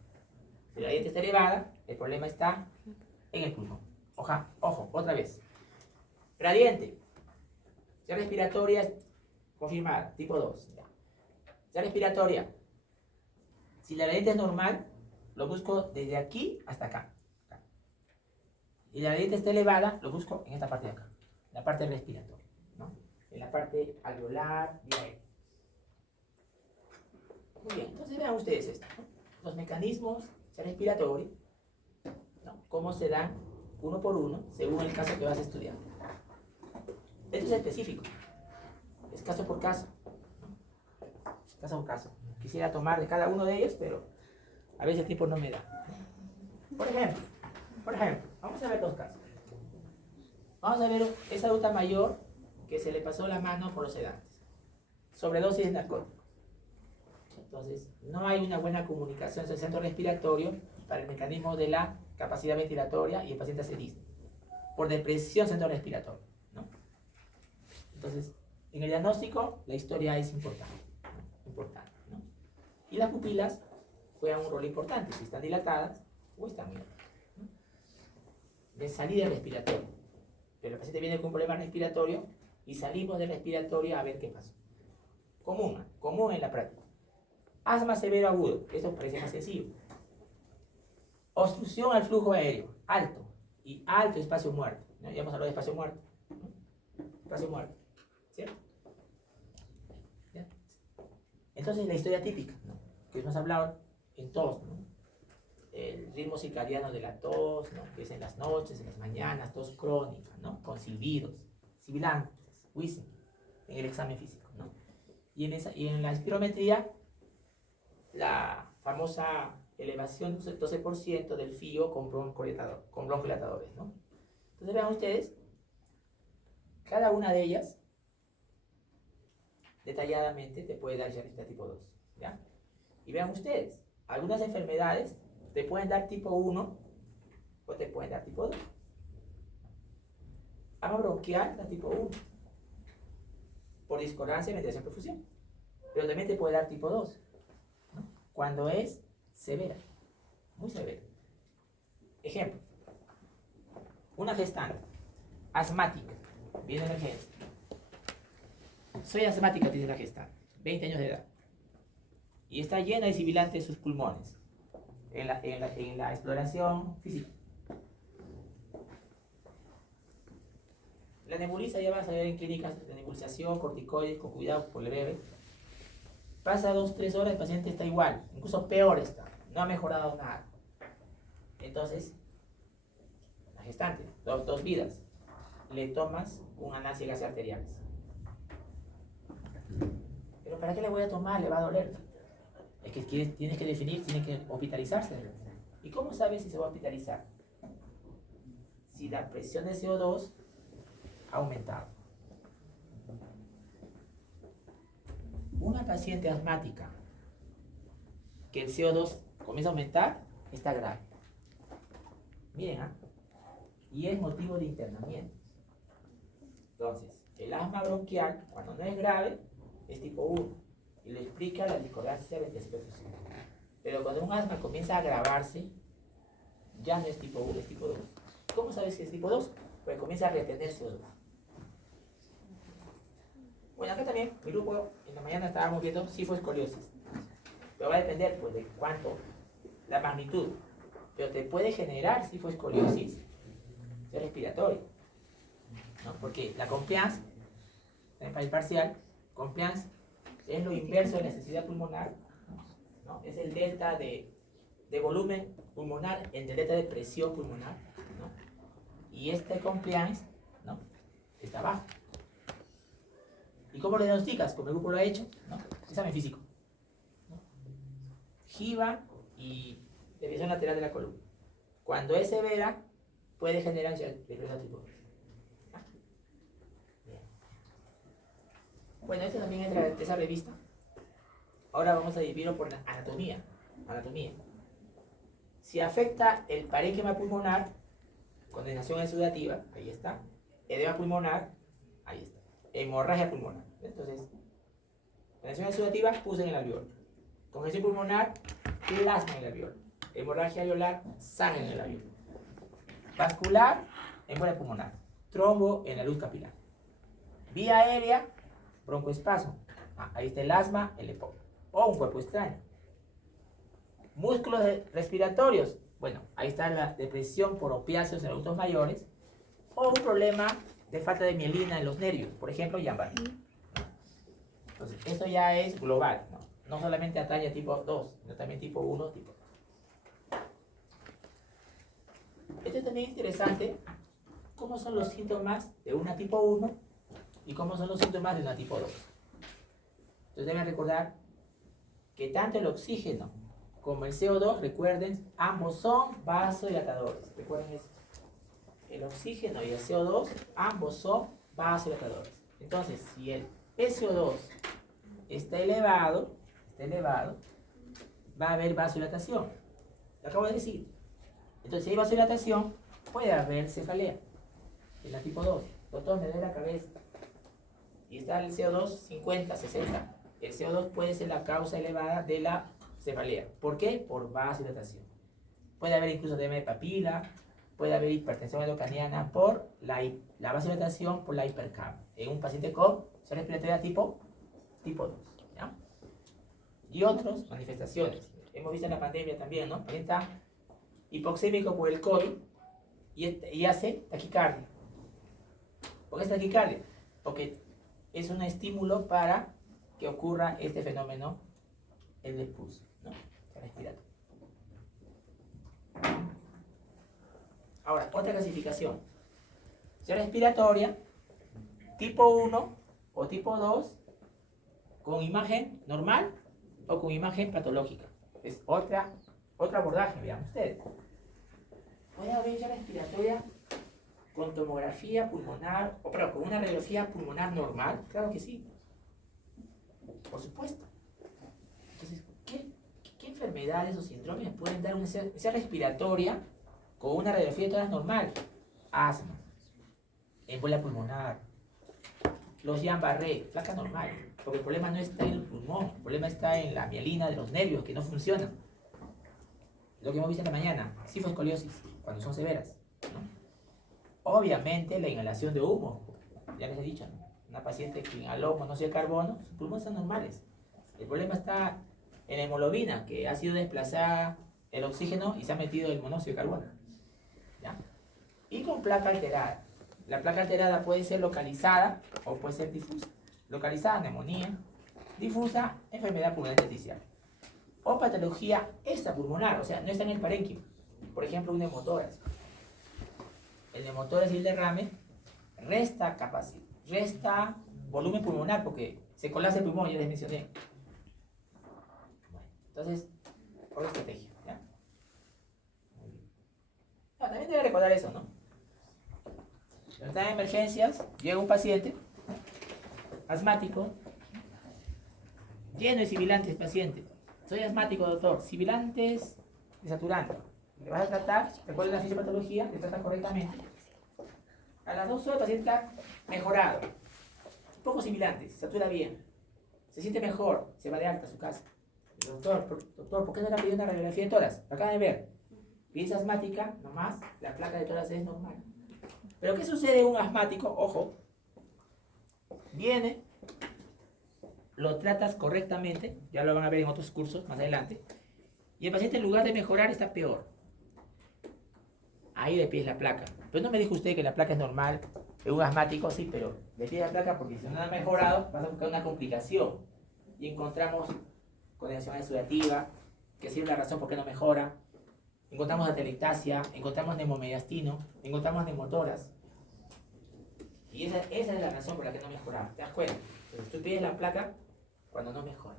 Si la gradiente está elevada, el problema está en el pulmón. Ojo, otra vez. Gradiente. Ya respiratoria confirmada, tipo 2. Ya respiratoria. Si la gradiente es normal, lo busco desde aquí hasta acá. Y la gradiente está elevada, lo busco en esta parte de acá, la parte respiratoria, ¿no? En la parte alveolar, bien. Muy bien, entonces vean ustedes esto, ¿no? Los mecanismos respiratorios, ¿no? Cómo se dan uno por uno, según el caso que vas a estudiar. Esto es específico, es caso por caso, ¿no? Caso por caso. Quisiera tomar de cada uno de ellos, pero a veces el tiempo no me da. Por ejemplo, vamos a ver 2 casos. Vamos a ver esa adulta mayor que se le pasó la mano por los sedantes, sobredosis de narcóticos. Entonces, no hay una buena comunicación entre el centro respiratorio para el mecanismo de la capacidad ventilatoria y el paciente hace disnea por depresión centro respiratorio, ¿no? Entonces, en el diagnóstico, la historia es importante, ¿no? Y las pupilas juegan un rol importante, si están dilatadas o están abiertas, ¿no? De salida respiratoria. Pero el paciente viene con un problema respiratorio y salimos del respiratorio a ver qué pasó. Común en la práctica. Asma severo agudo, esto parece más sencillo. Obstrucción al flujo aéreo, alto y alto espacio muerto, ¿no? Ya hemos hablado de espacio muerto, ¿no? Espacio muerto, ¿cierto? ¿Ya? Entonces la historia típica, ¿no? Que hemos hablado en tos, ¿no? El ritmo circadiano de la tos, ¿no? Que es en las noches, en las mañanas, tos crónica, ¿no? Con silbidos, sibilantes, wheezing, en el examen físico, ¿no? Y en la espirometría, la famosa elevación del 12% del FIO con broncolatadores, ¿no? Entonces vean ustedes, cada una de ellas, detalladamente, te puede dar diarrea tipo 2, ¿ya? Y vean ustedes, algunas enfermedades te pueden dar tipo 1 o te pueden dar tipo 2. Ama bronquial da tipo 1, por discordancia, ventilación, perfusión. Pero también te puede dar tipo 2, ¿no? Cuando es severa, muy severa. Ejemplo, una gestante asmática, viene de emergencia, soy asmática, dice la gestante, 20 años de edad. Y está llena de sibilantes sus pulmones en la exploración física. La nebuliza ya vas a ver en clínicas de nebulización, corticoides, con cuidado por el bebé. Pasa 2-3 horas, el paciente está igual, incluso peor está, no ha mejorado nada. Entonces, la gestante, dos vidas, le tomas un análisis de gases arteriales. ¿Pero para qué le voy a tomar? Le va a doler. Es que tienes que definir, tiene que hospitalizarse. ¿Y cómo sabes si se va a hospitalizar? Si la presión de CO2 ha aumentado. Una paciente asmática que el CO2 comienza a aumentar, está grave. Miren, y es motivo de internamiento. Entonces, el asma bronquial, cuando no es grave, es tipo 1. Y lo explica la discordancia 27%. Pero cuando un asma comienza a agravarse, ya no es tipo 1, es tipo 2. ¿Cómo sabes que es tipo 2? Pues comienza a retener CO2. Bueno, acá también, mi grupo, en la mañana estábamos viendo escoliosis. Pero va a depender pues, de cuánto, la magnitud. Pero te puede generar escoliosis respiratoria, ¿no? Porque la compliance, para el parcial, compliance es lo inverso de la necesidad pulmonar, ¿no? Es el delta de volumen pulmonar entre el delta de presión pulmonar, ¿no? Y este compliance, ¿no? Está bajo. ¿Y cómo lo diagnosticas? Como el grupo lo ha hecho, ¿no? Examen físico, ¿no? Giba y desviación lateral de la columna. Cuando es severa, puede generar fibrilosis tipo 2. Bueno, esto también es de esa revista. Ahora vamos a dividirlo por anatomía. Si afecta el parénquima pulmonar, condensación exudativa, ahí está. Edema pulmonar, ahí está. Hemorragia pulmonar. Entonces, condensación exudativa, pus en el alveolo. Congestión pulmonar, plasma en el alveolo. Hemorragia alveolar, sangre en el alveolo. Vascular, embolia pulmonar. Trombo en la luz capilar. Vía aérea, broncoespasmo. Ahí está el asma, el EPOC. O un cuerpo extraño. Músculos respiratorios. Bueno, ahí está la depresión por opiáceos en adultos mayores. O un problema de falta de mielina en los nervios. Por ejemplo, Guillain-Barré. Entonces, esto ya es global. No solamente atañe tipo 2, sino también tipo 1, tipo 2. Esto también es interesante. ¿Cómo son los síntomas de una tipo 1 y cómo son los síntomas de una tipo 2? Entonces deben recordar que tanto el oxígeno como el CO2, recuerden, ambos son vasodilatadores. Recuerden eso. El oxígeno y el CO2, ambos son vasodilatadores. Entonces, si el PCO2 está elevado, va a haber vasodilatación. Lo acabo de decir. Entonces, si hay vasodilatación, puede haber cefalea. En la tipo 2. Doctor, me duele la cabeza. Y está el CO2 50, 60. El CO2 puede ser la causa elevada de la cefalea. ¿Por qué? Por vasodilatación. Puede haber incluso edema de papila, puede haber hipertensión endocraniana por la vasodilatación por la hipercapnia. En un paciente con respiratoria tipo 2. ¿Ya? Y otras manifestaciones. Hemos visto en la pandemia también, ¿no? Ahí está hipoxémico por el COVID y hace taquicardia. ¿Por qué es taquicardia? Porque es un estímulo para que ocurra este fenómeno, el expulso, ¿no? Respiratorio. Ahora, otra clasificación. Respiratoria, tipo 1 o tipo 2, con imagen normal o con imagen patológica. Es otro abordaje, vean ustedes. ¿Puede haber ya respiratoria con tomografía pulmonar, con una radiografía pulmonar normal? Claro que sí. Por supuesto. Entonces, ¿qué enfermedades o síndromes pueden dar una necesidad respiratoria con una radiografía de todas normal? Asma, embolia pulmonar, los Guillain-Barré, placa normal. Porque el problema no está en el pulmón, el problema está en la mielina de los nervios que no funcionan. Lo que hemos visto en la mañana, escoliosis, cuando son severas, ¿no? Obviamente la inhalación de humo, ya les he dicho, ¿no? una paciente que inhaló monóxido de carbono, sus pulmones son normales. El problema está en la hemoglobina, que ha sido desplazada el oxígeno y se ha metido el monóxido de carbono. ¿Ya? Y con placa alterada. La placa alterada puede ser localizada o puede ser difusa. Localizada, neumonía. Difusa, enfermedad pulmonar intersticial. O patología extrapulmonar, o sea, no está en el parénquima. Por ejemplo, un neumotórax. El neumotórax y el derrame resta capacidad, resta volumen pulmonar porque se colapsa el pulmón, ya les mencioné. Bueno, entonces, por estrategia. ¿Ya? Muy bien. También debe recordar eso, ¿no? Cuando están en emergencias, llega un paciente asmático, lleno de sibilantes, paciente. Soy asmático, doctor. Sibilantes desaturando. Le vas a tratar, recuerda la fisiopatología, le trata correctamente. A las 2 horas el paciente está mejorado. Poco sibilantes, satura bien. Se siente mejor, se va de alta a su casa. Doctor, ¿por qué no le ha pedido una radiografía de tórax? Lo acaban de ver. Pieza asmática, nomás, la placa de tórax es normal. Pero ¿qué sucede en un asmático? Ojo, viene, lo tratas correctamente, ya lo van a ver en otros cursos más adelante, y el paciente en lugar de mejorar está peor. Ahí le pides la placa. Pero no me dijo usted que la placa es normal en un asmático, sí, pero le pides la placa porque si no ha mejorado, vas a buscar una complicación. Y encontramos condensación exudativa, que sirve la razón por qué no mejora. Encontramos atelectasia, encontramos neumomediastino, encontramos neumotoras. Y esa es la razón por la que no mejoraba. ¿Te das cuenta? Entonces tú pides la placa cuando no mejora.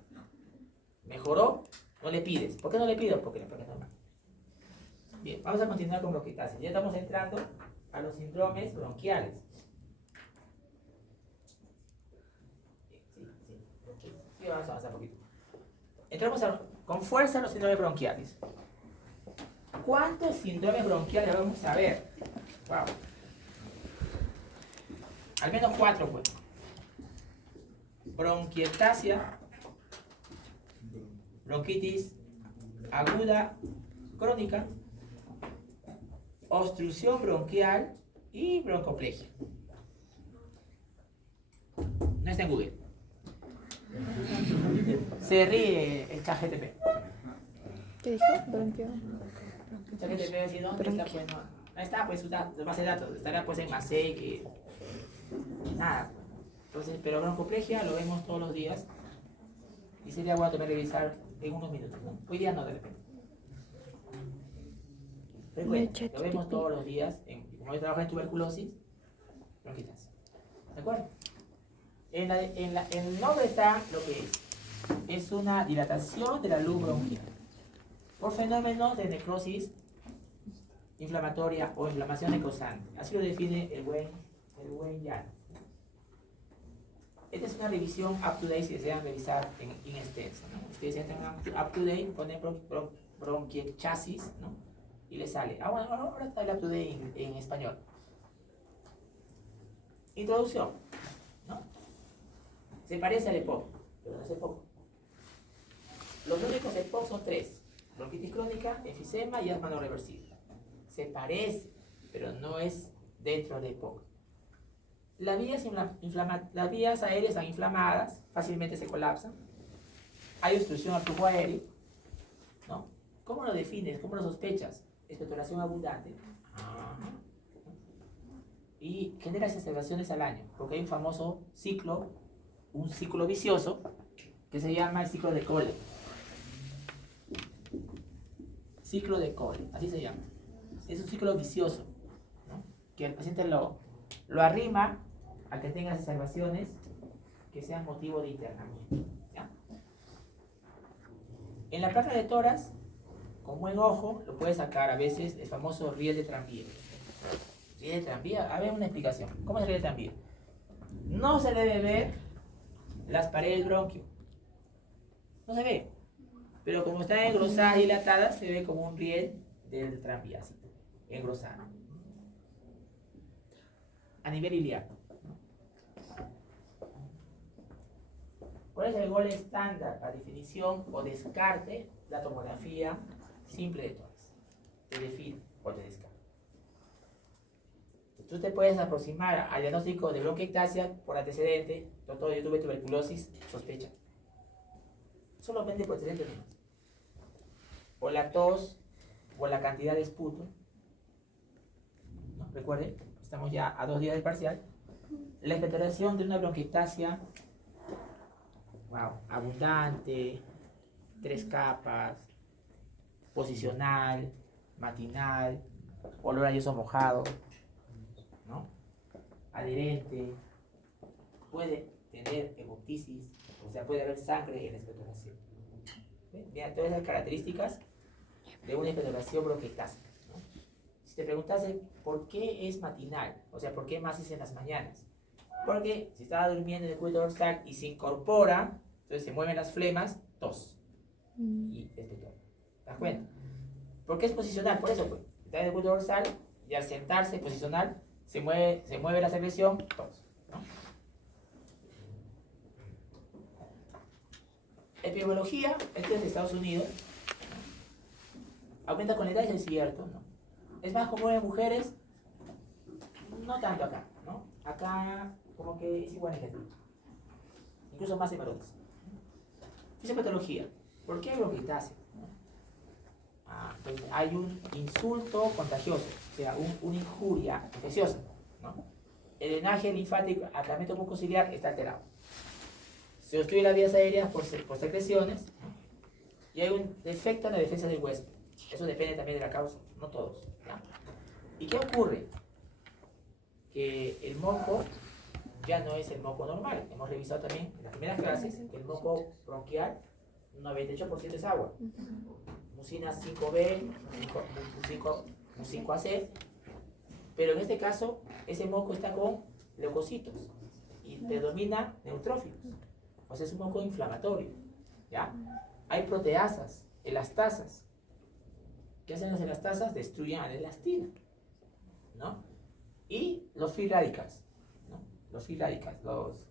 Mejoró, no le pides. ¿Por qué no le pido? Porque la placa es normal. Bien, vamos a continuar con bronquiectasia. Ya estamos entrando a los síndromes bronquiales. Sí, vamos a avanzar un poquito. Entramos con fuerza a los síndromes bronquiales. ¿Cuántos síndromes bronquiales vamos a ver? Wow. Al menos 4, pues. Bronquiectasia, bronquitis aguda, crónica, obstrucción bronquial y broncoplegia. No está en Google. Se ríe el ChatGPT. ¿Qué dijo? Bronquio. ChatGPT va a decir, ¿dónde está? Pues no. Ahí está, pues su base de datos. Estará pues en Masei, que nada. Entonces, pero broncoplegia lo vemos todos los días. Y sería bueno también revisar en unos minutos, ¿no? Hoy día no, de repente. Pero bueno, lo vemos todos los días. Como yo trabajo en tuberculosis, bronquitas. ¿De acuerdo? En el nombre está lo que es. Es una dilatación de la luz bronquial por fenómenos de necrosis inflamatoria o inflamación necrosante. Así lo define el buen Jan. Esta es una revisión up-to-date si desean revisar en extenso, ¿no? Ustedes entran up-to-date, ponen bronquiectasis, ¿no? Y les sale. Bueno, ahora está el up-to-date en español. Introducción, ¿no? Se parece al EPOC, pero no es EPOC. Los únicos EPOC son 3. Bronquitis crónica, enfisema y asma no reversible. Se parece, pero no es dentro de EPOC. Las vías aéreas están inflamadas, fácilmente se colapsan. Hay obstrucción al flujo aéreo, ¿no? ¿Cómo lo defines? ¿Cómo lo sospechas? Expectoración abundante. Y genera exacerbaciones al año, porque hay un famoso ciclo, un ciclo vicioso, que se llama el ciclo de Cole. Ciclo de Cole, así se llama. Es un ciclo vicioso, ¿no? Que el paciente lo arrima a que tenga exacerbaciones que sean motivo de internamiento. ¿Ya? En la placa de tórax, con buen ojo, lo puedes sacar a veces el famoso riel de tranvía. Riel de tranvía, a ver una explicación. ¿Cómo es el riel de tranvía? No se debe ver las paredes del bronquio. No se ve. Pero como están engrosadas y dilatadas, se ve como un riel del tranvía, así, engrosado. A nivel iliaco. ¿Cuál es el gol estándar a definición o descarte? La tomografía simple de tórax. Te define o te descarta. Tú te puedes aproximar al diagnóstico de bronquiectasia por antecedente. Doctor, yo tuve tuberculosis, sospecha. Solamente por antecedente nomás. O la tos, o la cantidad de esputo. ¿No? Recuerden, estamos ya a 2 días del parcial. La expectoración de una bronquiectasia, wow, abundante, 3 capas, posicional, matinal, olor a yeso mojado, ¿no? Adherente, puede tener hemoptisis, o sea, puede haber sangre en la expectoración. Mira, todas las características de una expectoración bronquiectásica, ¿no? Si te preguntase por qué es matinal, o sea, por qué más es en las mañanas, porque si estaba durmiendo en el cuello dorsal y se incorpora, entonces se mueven las flemas, tos y expectora. ¿Te das cuenta? ¿Por qué es posicional? Por eso, pues, está en el cuello dorsal y al sentarse posicional se mueve la secreción, tos, ¿no? Epidemiología, este es de Estados Unidos, ¿no? Aumenta con la edad, es cierto, ¿no? Es más común en mujeres, no tanto acá, ¿no? Acá como que es igual en gente, incluso más en varones. Fisiopatología, ¿por qué hay bronquiectasia? Pues hay un insulto contagioso, o sea, una injuria infecciosa, ¿no? El drenaje linfático, aclaramiento mucociliar está alterado. Se obstruye las vías aéreas por secreciones, ¿no? Y hay un defecto en la defensa del huésped. Eso depende también de la causa, no todos, ¿ya? ¿Y qué ocurre? Que el moco ya no es el moco normal. Hemos revisado también en las primeras clases que el moco bronquial, un 98% es agua. Mucina 5B, Mu5AC, pero en este caso ese moco está con leucocitos y predomina neutrófilos, o sea es un moco inflamatorio, ¿ya? Hay proteasas, elastasas. ¿Qué hacen las elastasas? Destruyen a la elastina, ¿no? Y los free radicals, ¿no? Los free radicals, los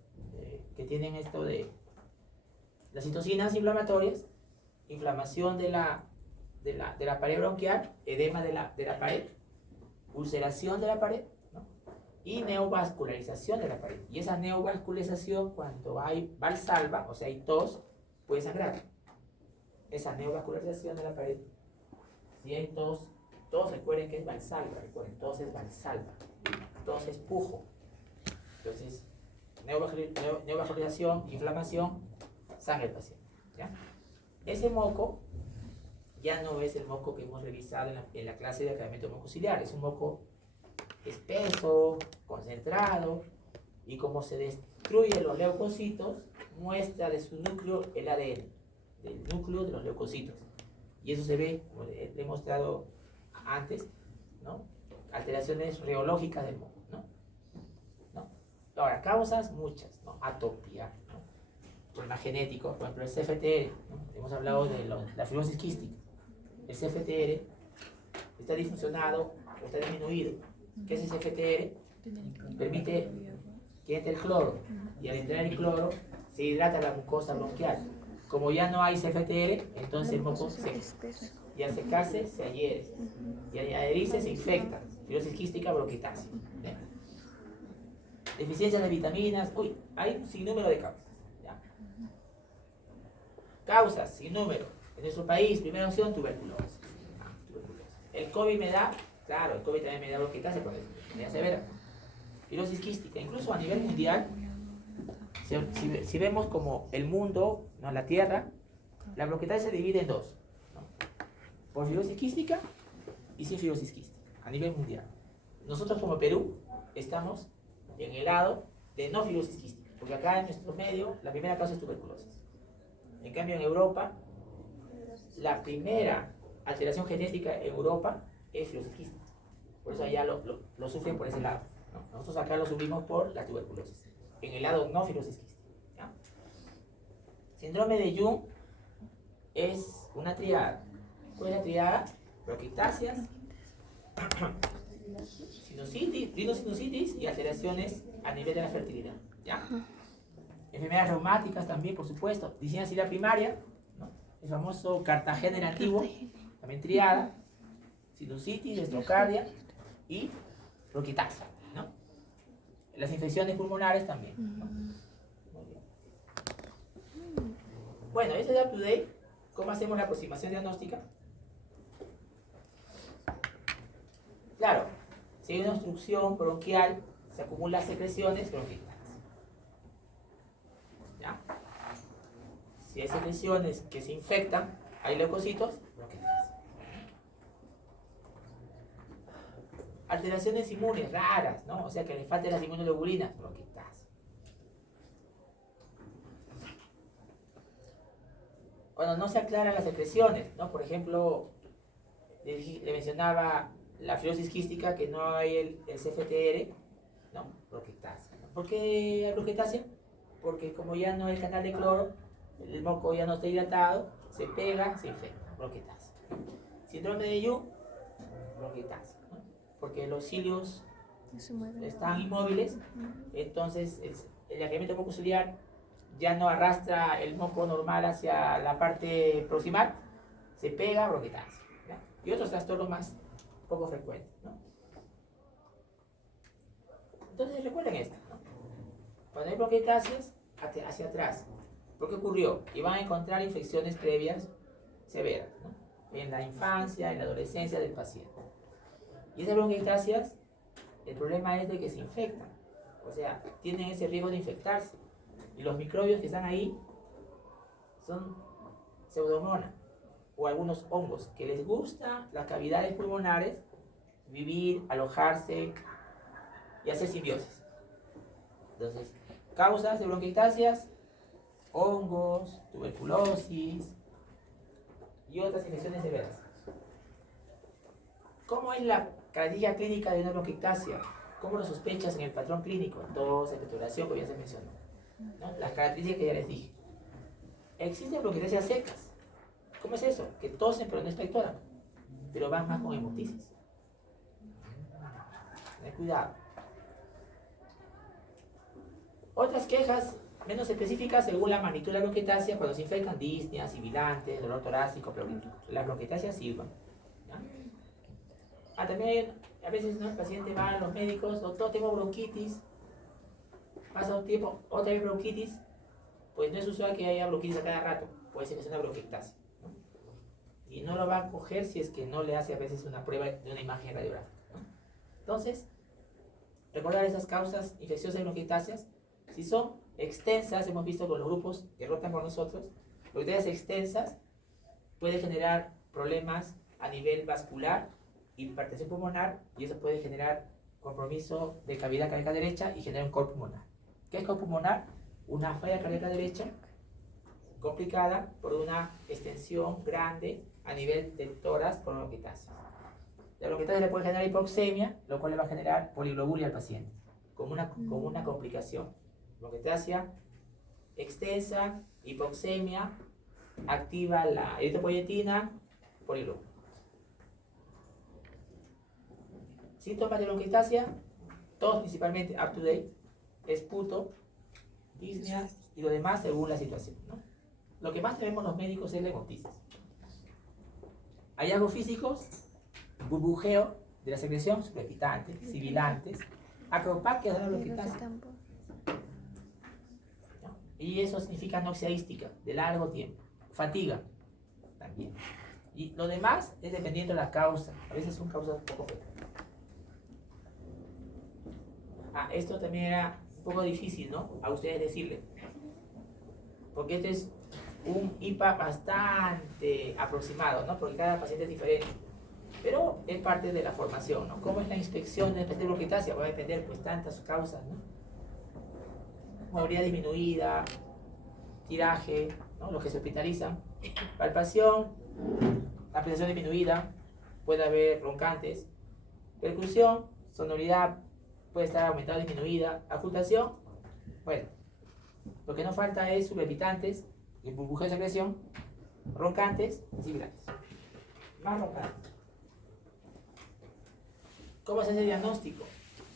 que tienen esto de las citocinas inflamatorias, inflamación de la pared bronquial, edema de la pared, ulceración de la pared, ¿no? Y neovascularización de la pared. Y esa neovascularización, cuando hay valsalva, o sea, hay tos, puede sangrar. Esa neovascularización de la pared, si hay tos, todos recuerden que es valsalva, recuerden, tos es valsalva, tos es pujo. Entonces, neovascularización, inflamación, sangre del paciente, ¿ya? Ese moco ya no es el moco que hemos revisado en la clase de aclaramiento mucociliar, es un moco espeso, concentrado, y como se destruyen los leucocitos, muestra de su núcleo el ADN, del núcleo de los leucocitos. Y eso se ve, como le he mostrado antes, ¿no? Alteraciones reológicas del moco, ¿no? Ahora, causas muchas, ¿no? Atopia, ¿no? Problemas genéticos, por ejemplo el CFTR, ¿no? Hemos hablado de la fibrosis quística. El CFTR está disfuncionado o está disminuido. ¿Qué es el CFTR? Permite que entre el cloro, y al entrar el cloro se hidrata la mucosa bronquial. Como ya no hay CFTR, entonces el moco seca, y al secarse se adhiere, y al adherirse se infecta. Fibrosis quística, bronquiectasia. Deficiencia de vitaminas, hay un sinnúmero de causas, ¿ya? Causas, sin número. En nuestro país, primera opción, tuberculosis. El COVID me da, claro, el COVID también me da bronquiectasia, porque es enfermedad severa. Fibrosis quística, incluso a nivel mundial, si vemos como el mundo, ¿no? La Tierra, la bronquiectasia se divide en dos, ¿no? Por fibrosis quística y sin fibrosis quística, a nivel mundial. Nosotros como Perú estamos en el lado de no fibrosis quística, porque acá en nuestro medio la primera causa es tuberculosis. En cambio en Europa, la primera alteración genética en Europa es fibrosis quística. Por eso allá lo sufren por ese lado, ¿no? Nosotros acá lo sufrimos por la tuberculosis, en el lado no fibrosis quística, ¿ya? Síndrome de Jung es una triada. ¿Cuál es la triada? Bronquiectasias, sinusitis, rinosinusitis y alteraciones a nivel de la fertilidad, ¿ya? Enfermedades reumáticas también, por supuesto. Disciplina ciliar primaria, ¿no? El famoso Cartagena el antiguo, también triada, sinusitis, estrocardia y bronquiectasia, Las infecciones pulmonares también, ¿no? Muy bien. Bueno, eso es up-to-date. ¿Cómo hacemos la aproximación diagnóstica? Claro, si hay una obstrucción bronquial, se acumulan secreciones bronquiales. ¿Ya? Si hay secreciones que se infectan, hay leucocitos bronquiales. Alteraciones inmunes raras, ¿no? O sea, que le falten las inmunoglobulinas, bronquitas. Cuando no se aclaran las secreciones, ¿no? Por ejemplo, le mencionaba la fibrosis quística, que no hay el CFTR, no, bronquitas. ¿Por qué hay bronquitasia? Porque como ya no hay el canal de cloro, el moco ya no está hidratado, se pega, se infecta, bronquitas. Síndrome de Yu, bronquitas, ¿no? Porque los cilios están inmóviles, entonces el agregamiento mucociliar ya no arrastra el moco normal hacia la parte proximal, se pega, bronquitasia, ¿ya? Y otros trastornos más poco frecuentes, ¿no? Entonces recuerden esto, ¿no? Cuando hay bronquitasias, hacia atrás. ¿Por qué ocurrió? Y van a encontrar infecciones previas severas, ¿no? En la infancia, en la adolescencia del paciente. Y esas bronquitasias, el problema es de que se infectan. O sea, tienen ese riesgo de infectarse. Y los microbios que están ahí son pseudomonas o algunos hongos que les gusta las cavidades pulmonares vivir, alojarse y hacer simbiosis. Entonces, causas de bronquitasias, hongos, tuberculosis y otras infecciones severas. ¿Cómo es la característica clínica de una bronquitasia? ¿Cómo lo sospechas en el patrón clínico? Tos, expectoración, como ya se mencionó, ¿no? Las características que ya les dije. Existen bronquitasias secas. ¿Cómo es eso? Que tosen pero no expectoran, pero van más con hemoptisis. Ten cuidado. Otras quejas menos específicas según la magnitud de la bronquitasia, cuando se infectan disneas, sibilantes, dolor torácico, pleurito. Las bronquitasias sirvan. También a veces, ¿no? El paciente va a los médicos, doctor, tengo bronquitis, pasa un tiempo, otra vez bronquitis, pues no es usual que haya bronquitis a cada rato, puede ser que sea una bronquitasia, ¿no? Y no lo va a coger si es que no le hace a veces una prueba de una imagen radiográfica, ¿no? Entonces, recordar esas causas infecciosas de bronquitasias, si son extensas, hemos visto con los grupos que rotan con nosotros, bronquitasias extensas puede generar problemas a nivel vascular, hipertensión pulmonar, y eso puede generar compromiso de cavidad cardíaca derecha y generar un cor pulmonar. ¿Qué es cor pulmonar? Una falla cardíaca derecha complicada por una extensión grande a nivel del tórax por bronquitasia. La bronquitasia le puede generar hipoxemia, lo cual le va a generar poliglobulia al paciente, como una complicación. Bronquitasia extensa, hipoxemia, activa la eritropoyetina, poliglobulia. Síntomas de bronquitasia, todos principalmente up to date, esputo, disnea y lo demás según la situación, ¿no? Lo que más tenemos los médicos es la hemoptisis. Hallazgos físicos, burbujeo de la secreción, supraepitantes, sibilantes, acropaquias de la bronquitasia, ¿no? Y eso significa anoxia hística de largo tiempo, fatiga también. Y lo demás es dependiendo de la causa, a veces son causas poco frecuentes. Esto también era un poco difícil, ¿no? A ustedes decirle, porque este es un IPA bastante aproximado, ¿no? Porque cada paciente es diferente, pero es parte de la formación, ¿no? ¿Cómo es la inspección de bronquitasia? Va a depender, pues, tantas causas, ¿no? Movilidad disminuida, tiraje, ¿no? Los que se hospitalizan, palpación, apreciación disminuida, puede haber roncantes, percusión, sonoridad puede estar aumentada o disminuida, ocultación, bueno, lo que no falta es supraepitantes, el burbujeo de secreción, roncantes y sibilantes. Más roncantes. ¿Cómo se hace el diagnóstico?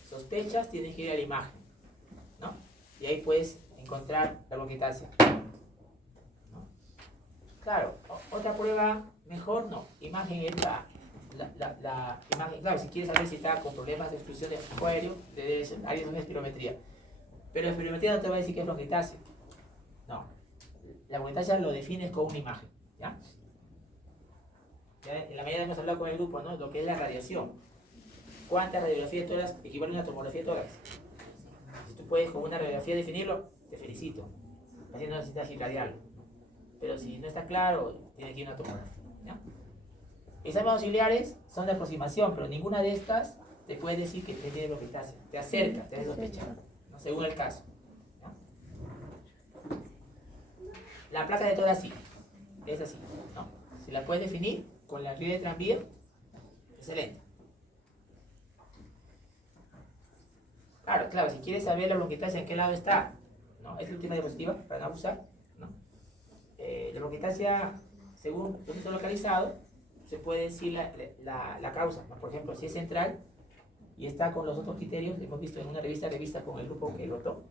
Sospechas, tienes que ir a la imagen, ¿no? Y ahí puedes encontrar la bronquitasia, ¿no? Claro, otra prueba mejor no, imagen EPA la imagen, claro, si quieres saber si está con problemas de obstrucción de acuario, harías una espirometría. Pero la espirometría no te va a decir que es bronquiectasia. No. La bronquiectasia lo defines con una imagen. ¿Ya? En la mañana hemos hablado con el grupo, ¿no? Lo que es la radiación. ¿Cuántas radiografías de tórax equivalen a una tomografía de tórax? Si tú puedes con una radiografía definirlo, te felicito. Haciendo una cinta radial. Pero si no está claro, tiene que ir a una tomografía. ¿Ya? Exámenes auxiliares son de aproximación, pero ninguna de estas te puede decir que tiene bronquiectasia. Te acerca, te hace sospechar, ¿no? Según el caso. ¿Ya? La placa de tórax sí, es así, ¿no? Si la puedes definir con la ría de tranvía, excelente. Claro, si quieres saber la bronquiectasia en qué lado está, ¿no? Es la última diapositiva para no abusar, ¿no? La bronquiectasia, según donde está localizado, se puede decir la causa, ¿no? Por ejemplo, si es central y está con los otros criterios, hemos visto en una revista con el grupo que votó,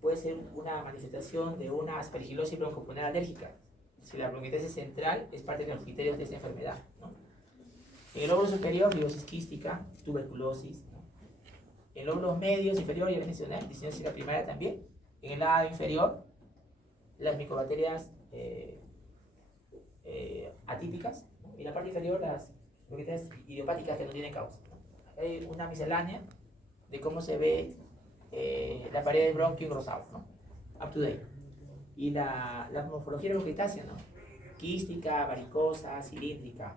puede ser una manifestación de una aspergilosis broncopulmonar alérgica. Si la bronquiectasia central es parte de los criterios de esta enfermedad, ¿no? En el lóbulo superior, fibrosis quística, tuberculosis, ¿no? En lóbulos medios, inferior, ya mencioné, discinesia primaria también. En el lado inferior, las micobacterias atípicas, ¿no? Y en la parte inferior, las bronquiectasias idiopáticas que no tienen causa, ¿no? Hay una miscelánea de cómo se ve la pared del bronquio engrosado, ¿no? Up to date. Y la morfología de la bronquiectasia, ¿no? Quística, varicosa, cilíndrica,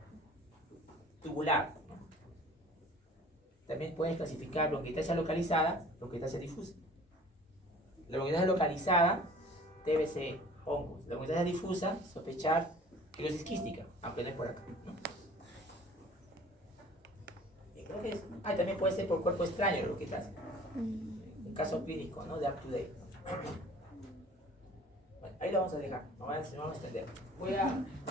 tubular, ¿no? También puedes clasificar bronquiectasia localizada, bronquiectasia difusa. La bronquiectasia localizada, TBC, hongos. La bronquiectasia difusa, sospechar fibrosis quística, aunque no es por acá, ¿no? Y creo que también puede ser por cuerpo extraño la bronquiectasia. Un caso clínico, ¿no? De up to date. Bueno, ahí lo vamos a dejar, no vamos a extender. Voy a